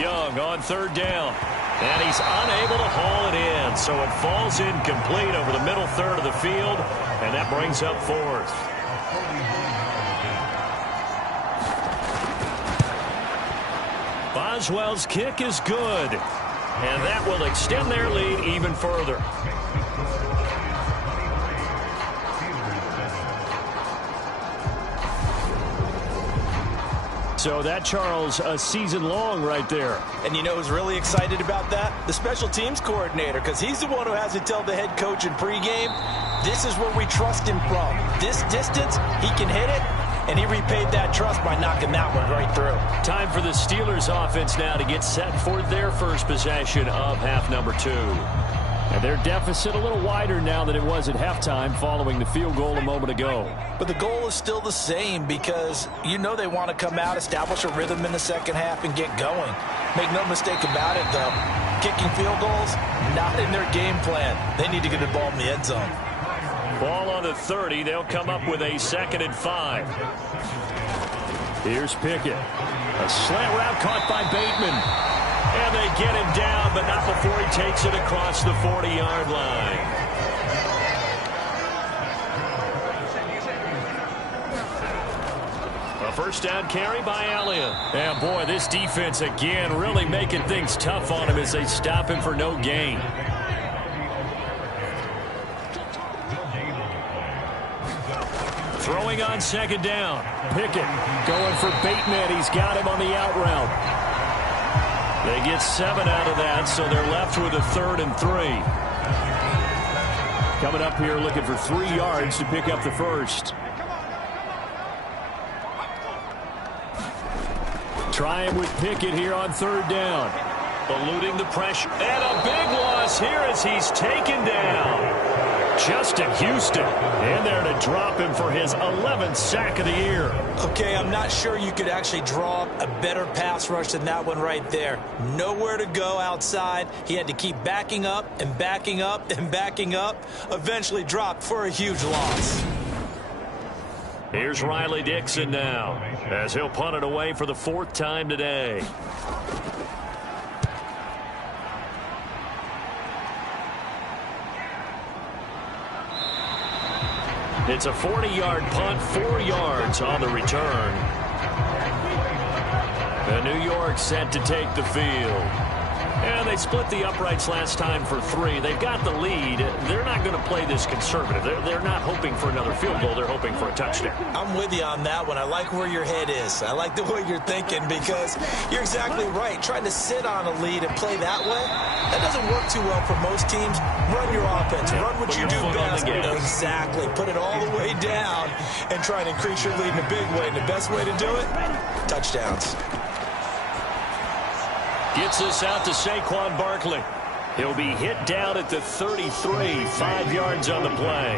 Young on 3rd down. And he's unable to haul it in. So it falls incomplete over the middle third of the field. And that brings up 4th. Boswell's kick is good. And that will extend their lead even further. So that, Charles, a season long right there. And you know who's really excited about that? The special teams coordinator, because he's the one who has to tell the head coach in pregame, this is where we trust him from. This distance, he can hit it, and he repaid that trust by knocking that one right through. Time for the Steelers offense now to get set for their first possession of half number 2. And their deficit a little wider now than it was at halftime following the field goal a moment ago. But the goal is still the same because you know they want to come out, establish a rhythm in the second half, and get going. Make no mistake about it, though. Kicking field goals, not in their game plan. They need to get the ball in the end zone. Ball on the 30. They'll come up with a 2nd and 5. Here's Pickett. A slant route caught by Bateman. And they get him down, but not before he takes it across the 40-yard line. A first down carry by Elliott. And boy, this defense again really making things tough on him as they stop him for no gain. Throwing on second down. Pickett going for Bateman. He's got him on the out route. They get 7 out of that, so they're left with a 3rd and 3. Coming up here looking for 3 yards to pick up the first. Trying with Pickett here on 3rd down. Eluding the pressure. And a big loss here as he's taken down. Justin Houston in there to drop him for his 11th sack of the year. Okay, I'm not sure you could actually draw a better pass rush than that one right there. Nowhere to go outside. He had to keep backing up and backing up and backing up. Eventually dropped for a huge loss. Here's Riley Dixon now as he'll punt it away for the 4th time today. It's a 40-yard punt, 4 yards on the return. And New York set to take the field. And they split the uprights last time for 3. They've got the lead. They're not going to play this conservative. They're not hoping for another field goal. They're hoping for a touchdown. I'm with you on that one. I like where your head is. I like the way you're thinking because you're exactly right. Trying to sit on a lead and play that way, that doesn't work too well for most teams. Run your offense. Run what you do best. Exactly. Put it all the way down and try and increase your lead in a big way. And the best way to do it, touchdowns. Gets this out to Saquon Barkley. He'll be hit down at the 33, 5 yards on the play.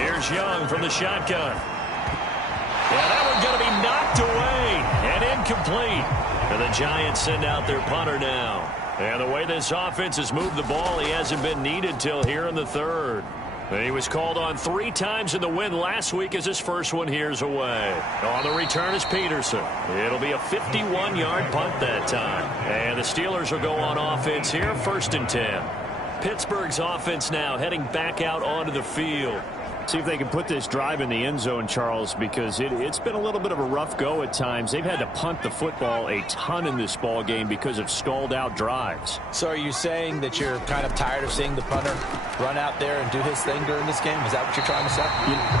Here's Young from the shotgun. Yeah, that one's going to be knocked away and incomplete. And the Giants send out their punter now. And the way this offense has moved the ball, he hasn't been needed till here in the 3rd. He was called on 3 times in the win last week as his first one here's away. On the return is Peterson. It'll be a 51-yard punt that time. And the Steelers will go on offense here, 1st and 10. Pittsburgh's offense now heading back out onto the field. See if they can put this drive in the end zone, Charles, because it's been a little bit of a rough go at times. They've had to punt the football a ton in this ball game because of stalled-out drives. So are you saying that you're kind of tired of seeing the punter run out there and do his thing during this game? Is that what you're trying to say?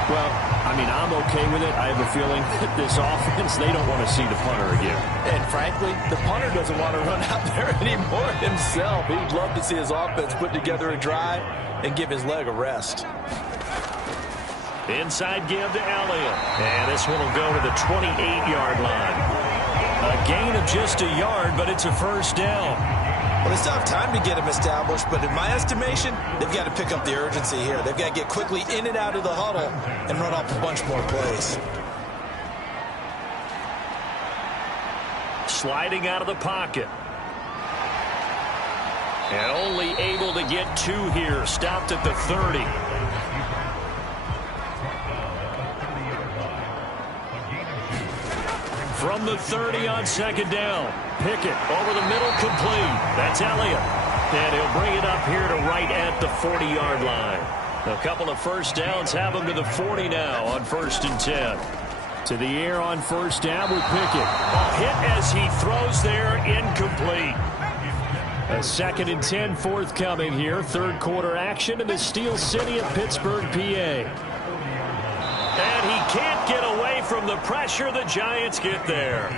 Well, I mean, I'm okay with it. I have a feeling that this offense, they don't want to see the punter again. And frankly, the punter doesn't want to run out there anymore himself. He'd love to see his offense put together a drive and give his leg a rest. Inside give to Elliott. And this one will go to the 28-yard line. A gain of just a yard, but it's a first down. Well, they still have time to get him established, but in my estimation, they've got to pick up the urgency here. They've got to get quickly in and out of the huddle and run off a bunch more plays. Sliding out of the pocket. And only able to get 2 here. Stopped at the 30. From the 30 on second down. Pickett over the middle, complete. That's Elliott. And he'll bring it up here to right at the 40-yard line. A couple of first downs have him to the 40 now on 1st and 10. To the air on 1st down with Pickett. A hit as he throws there, incomplete. A 2nd and 10 forthcoming here. 3rd quarter action in the Steel City of Pittsburgh, PA. And he can't get away from the pressure. The Giants get there.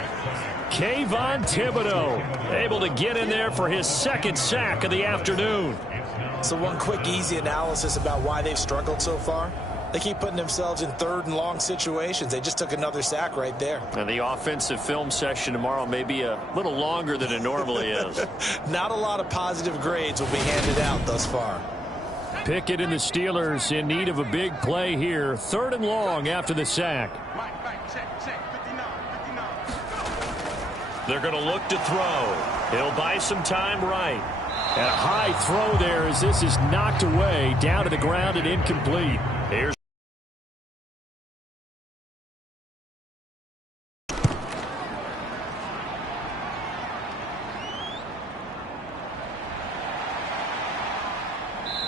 Kayvon Thibodeau able to get in there for his 2nd sack of the afternoon. So one quick, easy analysis about why they've struggled so far. They keep putting themselves in 3rd and long situations. They just took another sack right there. And the offensive film session tomorrow may be a little longer than it normally is. Not a lot of positive grades will be handed out thus far. Pickett and the Steelers in need of a big play here. 3rd and long after the sack. They're going to look to throw. He'll buy some time right. And a high throw there as this is knocked away down to the ground and incomplete. Here's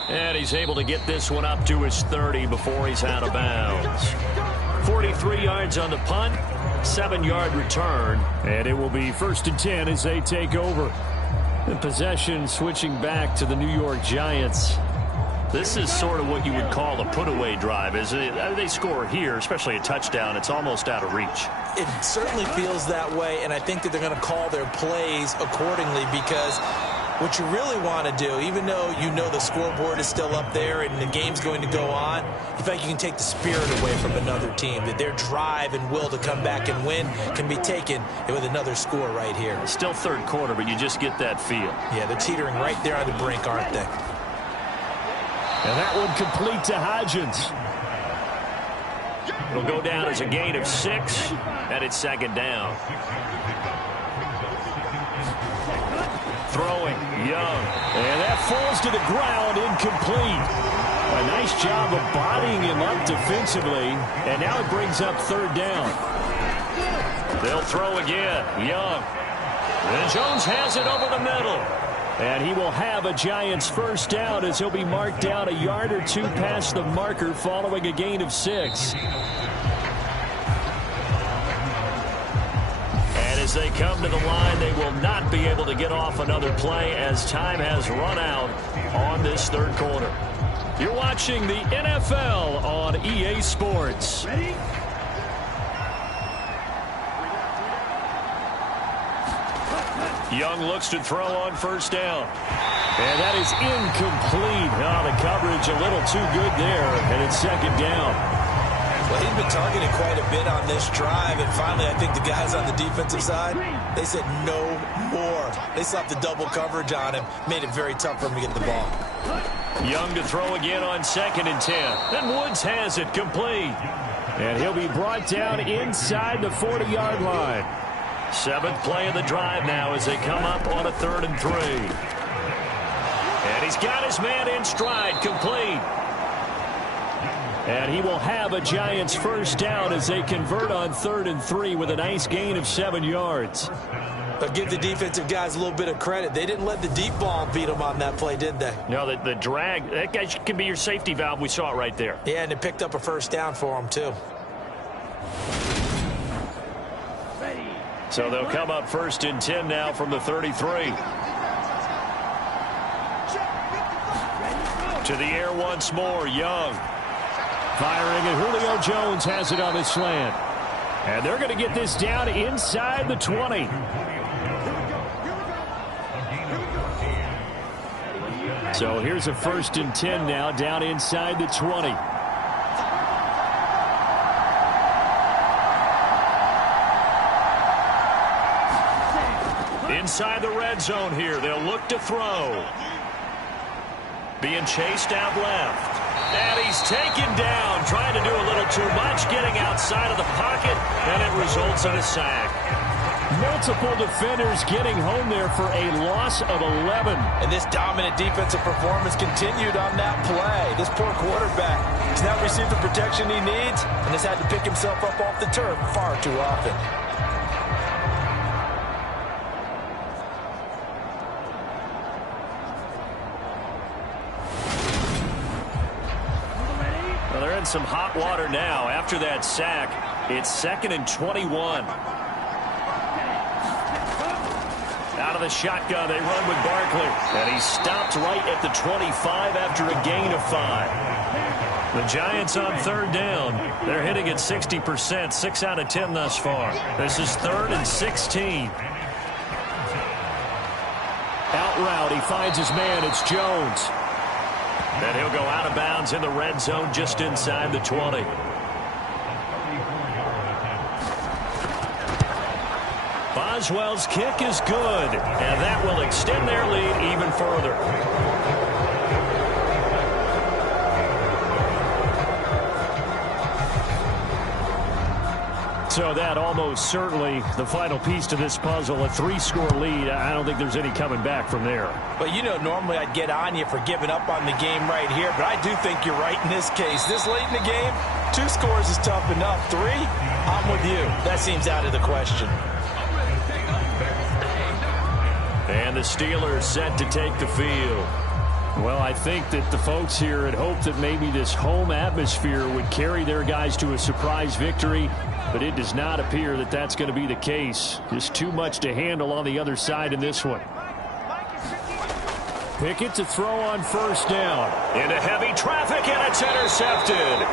And he's able to get this one up to his 30 before he's out of bounds. 43 yards on the punt, 7-yard return, and it will be 1st and 10 as they take over. The possession switching back to the New York Giants. This is sort of what you would call a put-away drive, isn't it? They score here, especially a touchdown. It's almost out of reach. It certainly feels that way, and I think that they're going to call their plays accordingly because what you really want to do, even though you know the scoreboard is still up there and the game's going to go on, you feel like you can take the spirit away from another team, that their drive and will to come back and win can be taken with another score right here. Still third quarter, but you just get that feel. Yeah, they're teetering right there on the brink, aren't they? And that one complete to Hodgins. It'll go down as a gain of 6, and it's 2nd down. Throwing, Young. And that falls to the ground, incomplete. A nice job of bodying him up defensively, and now it brings up 3rd down. They'll throw again, Young. And Jones has it over the middle. And he will have a Giants 1st down as he'll be marked down a yard or 2 past the marker following a gain of 6. As they come to the line, they will not be able to get off another play as time has run out on this 3rd quarter. You're watching the NFL on EA Sports. Ready? Young looks to throw on 1st down. And that is incomplete. Oh, the coverage a little too good there, and it's 2nd down. Well, he's been targeted quite a bit on this drive, and finally I think the guys on the defensive side, they said no more. They slapped the double coverage on him, made it very tough for him to get the ball. Young to throw again on 2nd and 10. And Woods has it complete. And he'll be brought down inside the 40-yard line. 7th play of the drive now as they come up on a 3rd and 3. And he's got his man in stride, complete. And he will have a Giants 1st down as they convert on 3rd and 3 with a nice gain of 7 yards. But give the defensive guys a little bit of credit. They didn't let the deep ball beat them on that play, did they? No, the drag, that guy can be your safety valve. We saw it right there. Yeah, and it picked up a 1st down for them, too. So they'll come up 1st and 10 now from the 33. To the air once more, Young. Firing, and Julio Jones has it on his slant. And they're going to get this down inside the 20. So here's a 1st and 10 now down inside the 20. Inside the red zone here. They'll look to throw. Being chased out left. And he's taken down, trying to do a little too much, getting outside of the pocket, and it results in a sack. Multiple defenders getting home there for a loss of 11. And this dominant defensive performance continued on that play. This poor quarterback has not received the protection he needs and has had to pick himself up off the turf far too often. Well, they're in some hot water now. After that sack, it's 2nd and 21. Out of the shotgun, they run with Barkley. And he stopped right at the 25 after a gain of 5. The Giants on 3rd down. They're hitting at 60%, 6 out of 10 thus far. This is 3rd and 16. Out route, he finds his man. It's Jones. And he'll go out of bounds in the red zone just inside the 20. Boswell's kick is good, and that will extend their lead even further. So that almost certainly the final piece to this puzzle, a 3-score lead. I don't think there's any coming back from there. But, you know, normally I'd get on you for giving up on the game right here, but I do think you're right in this case. This late in the game, 2 scores is tough enough. 3, I'm with you. That seems out of the question. And the Steelers set to take the field. Well, I think that the folks here had hoped that maybe this home atmosphere would carry their guys to a surprise victory, but it does not appear that that's going to be the case. Just too much to handle on the other side in this one. Pickett to throw on first down. Into heavy traffic, and it's intercepted.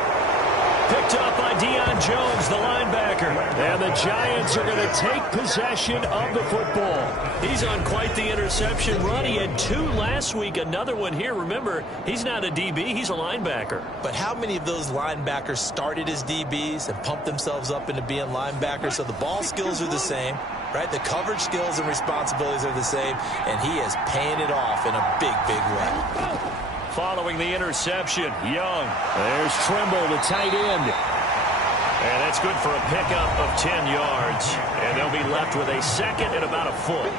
Picked up by Deion Jones, the linebacker. And the Giants are going to take possession of the football. He's on quite the interception run. He had 2 last week, another one here. Remember, he's not a DB, he's a linebacker. But how many of those linebackers started as DBs and pumped themselves up into being linebackers? So the ball skills are the same, right? The coverage skills and responsibilities are the same, and he is paying it off in a big, big way. Following the interception, Young. There's Trimble, the tight end. And that's good for a pickup of 10 yards. And they'll be left with a second and about a foot.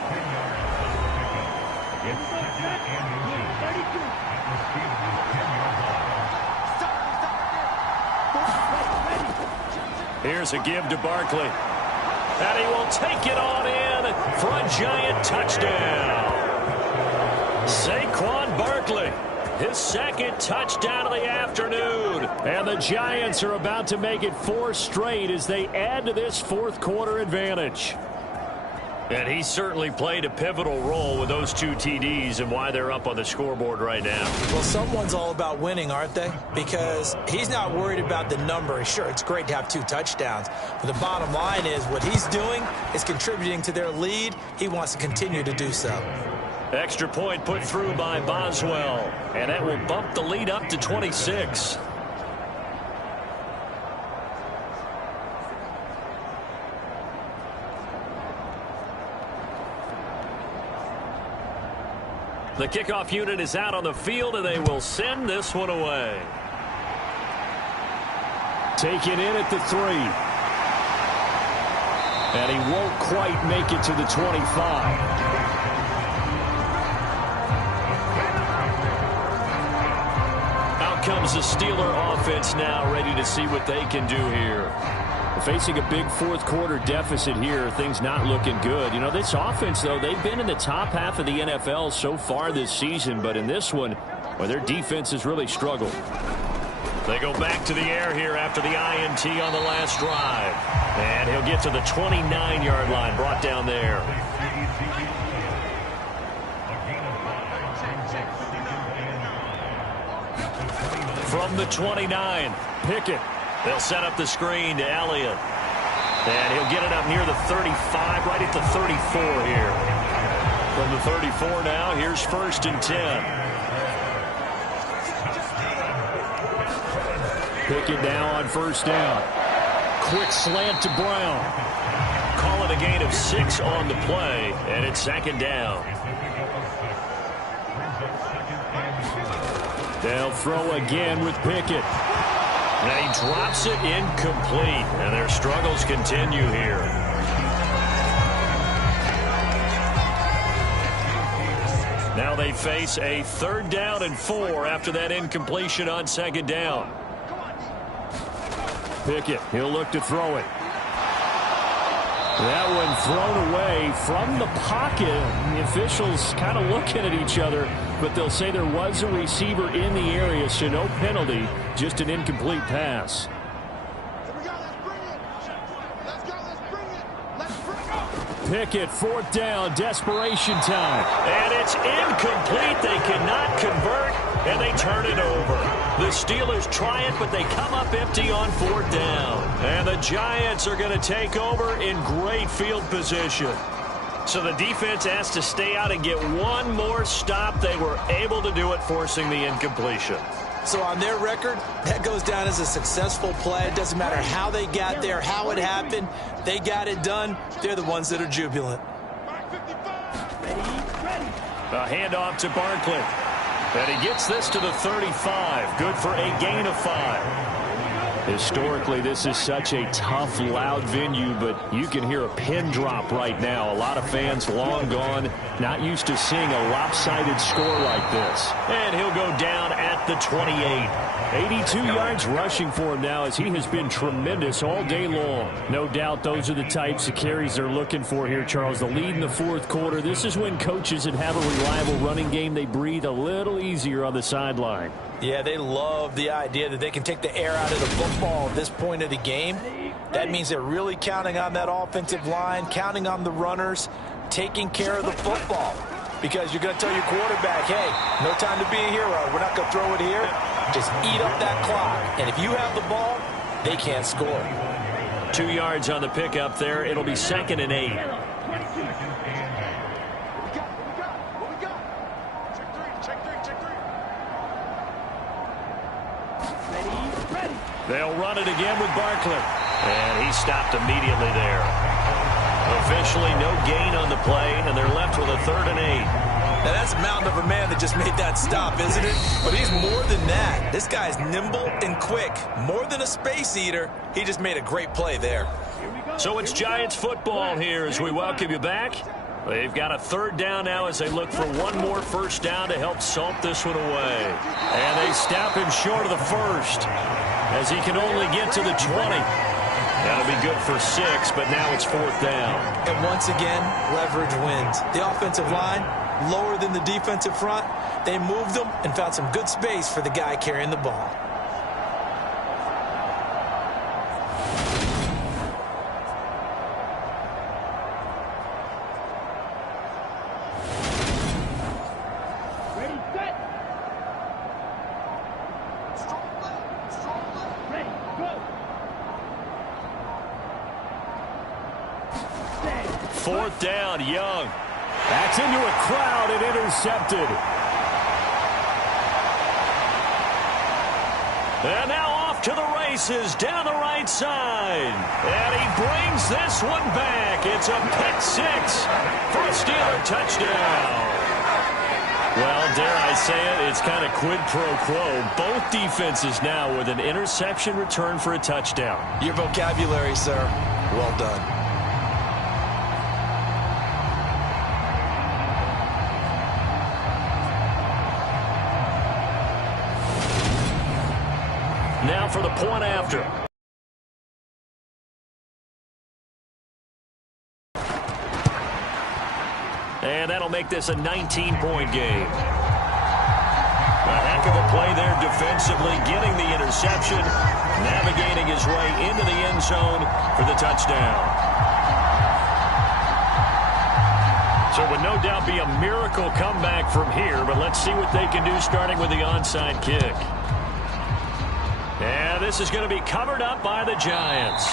Here's a give to Barkley. And he will take it on in for a Giant touchdown. Saquon Barkley. His second touchdown of the afternoon. And the Giants are about to make it 4 straight as they add to this fourth quarter advantage. And he certainly played a pivotal role with those 2 TDs and why they're up on the scoreboard right now. Well, someone's all about winning, aren't they? Because he's not worried about the number. Sure, it's great to have 2 touchdowns. But the bottom line is what he's doing is contributing to their lead. He wants to continue to do so. Extra point put through by Boswell. And that will bump the lead up to 26. The kickoff unit is out on the field, and they will send this one away. Taken in at the 3. And he won't quite make it to the 25. Comes the Steeler offense now, ready to see what they can do here. Facing a big fourth quarter deficit here, things not looking good. You know, this offense, though, they've been in the top half of the NFL so far this season, but in this one, well, their defense has really struggled. They go back to the air here after the INT on the last drive. And he'll get to the 29-yard line, brought down there. From the 29, Pickett. They'll set up the screen to Elliott. And he'll get it up near the 35, right at the 34 here. From the 34 now, here's 1st and 10. Pickett now on first down. Quick slant to Brown. Call it a gain of 6 on the play, and it's 2nd down. They'll throw again with Pickett. And he drops it incomplete. And their struggles continue here. Now they face a 3rd down and 4 after that incompletion on 2nd down. Pickett, he'll look to throw it. That one thrown away from the pocket. The officials kind of looking at each other, but they'll say there was a receiver in the area, so no penalty, just an incomplete pass. Pickett, 4th down, desperation time. And it's incomplete. They cannot convert, and they turn it over. The Steelers try it, but they come up empty on 4th down. And the Giants are going to take over in great field position. So the defense has to stay out and get one more stop. They were able to do it, forcing the incompletion. So on their record, that goes down as a successful play. It doesn't matter how they got there, how it happened. They got it done. They're the ones that are jubilant. A handoff to Barkley. And he gets this to the 35. Good for a gain of 5. Historically, this is such a tough, loud venue, but you can hear a pin drop right now. A lot of fans long gone, not used to seeing a lopsided score like this. And he'll go down at at the 28. 82 yards rushing for him now, as he has been tremendous all day long. No doubt those are the types of carries they're looking for here, Charles. The lead in the fourth quarter. This is when coaches that have a reliable running game, they breathe a little easier on the sideline. Yeah, they love the idea that they can take the air out of the football at this point of the game. That means they're really counting on that offensive line, counting on the runners, taking care of the football. Because you're going to tell your quarterback, hey, no time to be a hero. We're not going to throw it here. Just eat up that clock. And if you have the ball, they can't score. 2 yards on the pickup there. It'll be 2nd and 8. They'll run it again with Barkley. And he stopped immediately there. Officially no gain on the play, and they're left with a 3rd and 8. Now that's a mountain of a man that just made that stop, isn't it? But he's more than that. This guy's nimble and quick. More than a space eater. He just made a great play there. So it's Giants football here as we welcome you back. They've got a 3rd down now as they look for one more first down to help salt this one away. And they stop him short of the first as he can only get to the 20. That'll be good for 6, but now it's 4th down. And once again, leverage wins. The offensive line, lower than the defensive front. They moved them and found some good space for the guy carrying the ball. Ready, set. Ready, go. 4th down, Young. That's into a crowd and intercepted. And now off to the races down the right side. And he brings this one back. It's a pick 6 for a Steeler touchdown. Well, dare I say it, it's kind of quid pro quo. Both defenses now with an interception return for a touchdown. Your vocabulary, sir. Well done. Now for the point after. And that'll make this a 19-point game. A heck of a play there defensively, getting the interception, navigating his way into the end zone for the touchdown. So it would no doubt be a miracle comeback from here, but let's see what they can do starting with the onside kick. And this is going to be covered up by the Giants.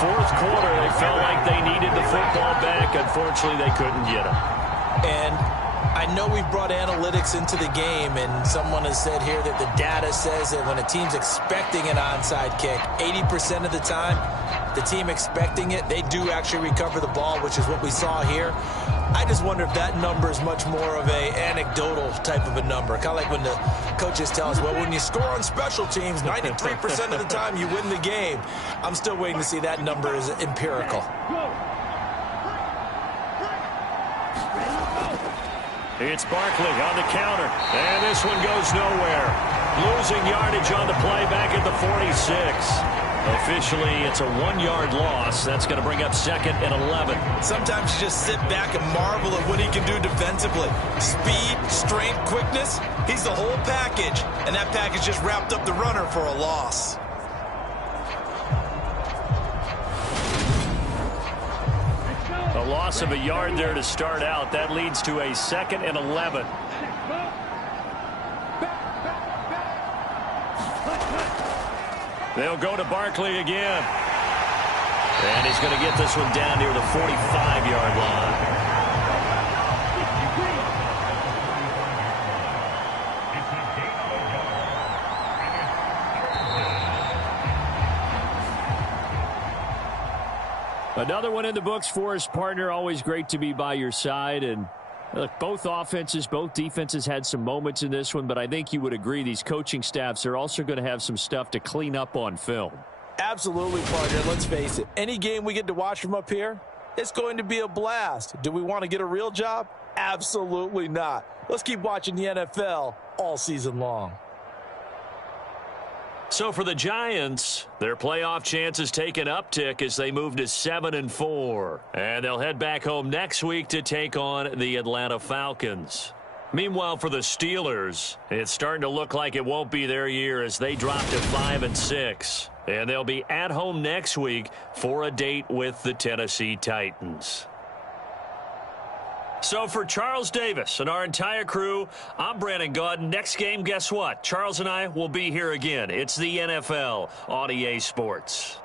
Fourth quarter, they felt like they needed the football back. Unfortunately, they couldn't get it. And I know we've brought analytics into the game, and someone has said here that the data says that when a team's expecting an onside kick, 80% of the time, the team expecting it, they do actually recover the ball, which is what we saw here. I just wonder if that number is much more of a anecdotal type of a number. Kind of like when the coaches tell us, well, when you score on special teams, 93% of the time you win the game. I'm still waiting to see that number is empirical. It's Barkley on the counter, and this one goes nowhere. Losing yardage on the play back at the 46. Officially, it's a 1-yard loss. That's going to bring up 2nd and 11. Sometimes you just sit back and marvel at what he can do defensively. Speed, strength, quickness, he's the whole package. And that package just wrapped up the runner for a loss. A loss of a yard there to start out. That leads to a 2nd and 11. They'll go to Barkley again. And he's going to get this one down near the 45-yard line. Another one in the books for us, partner. Always great to be by your side. And look, both offenses, both defenses had some moments in this one, but I think you would agree these coaching staffs are also going to have some stuff to clean up on film. Absolutely, partner. Let's face it. Any game we get to watch from up here, it's going to be a blast. Do we want to get a real job? Absolutely not. Let's keep watching the NFL all season long. So for the Giants, their playoff chances take an uptick as they move to 7-4. And they'll head back home next week to take on the Atlanta Falcons. Meanwhile, for the Steelers, it's starting to look like it won't be their year as they drop to 5-6. And they'll be at home next week for a date with the Tennessee Titans. So for Charles Davis and our entire crew, I'm Brandon Gaudin. Next game, guess what? Charles and I will be here again. It's the NFL on EA Sports.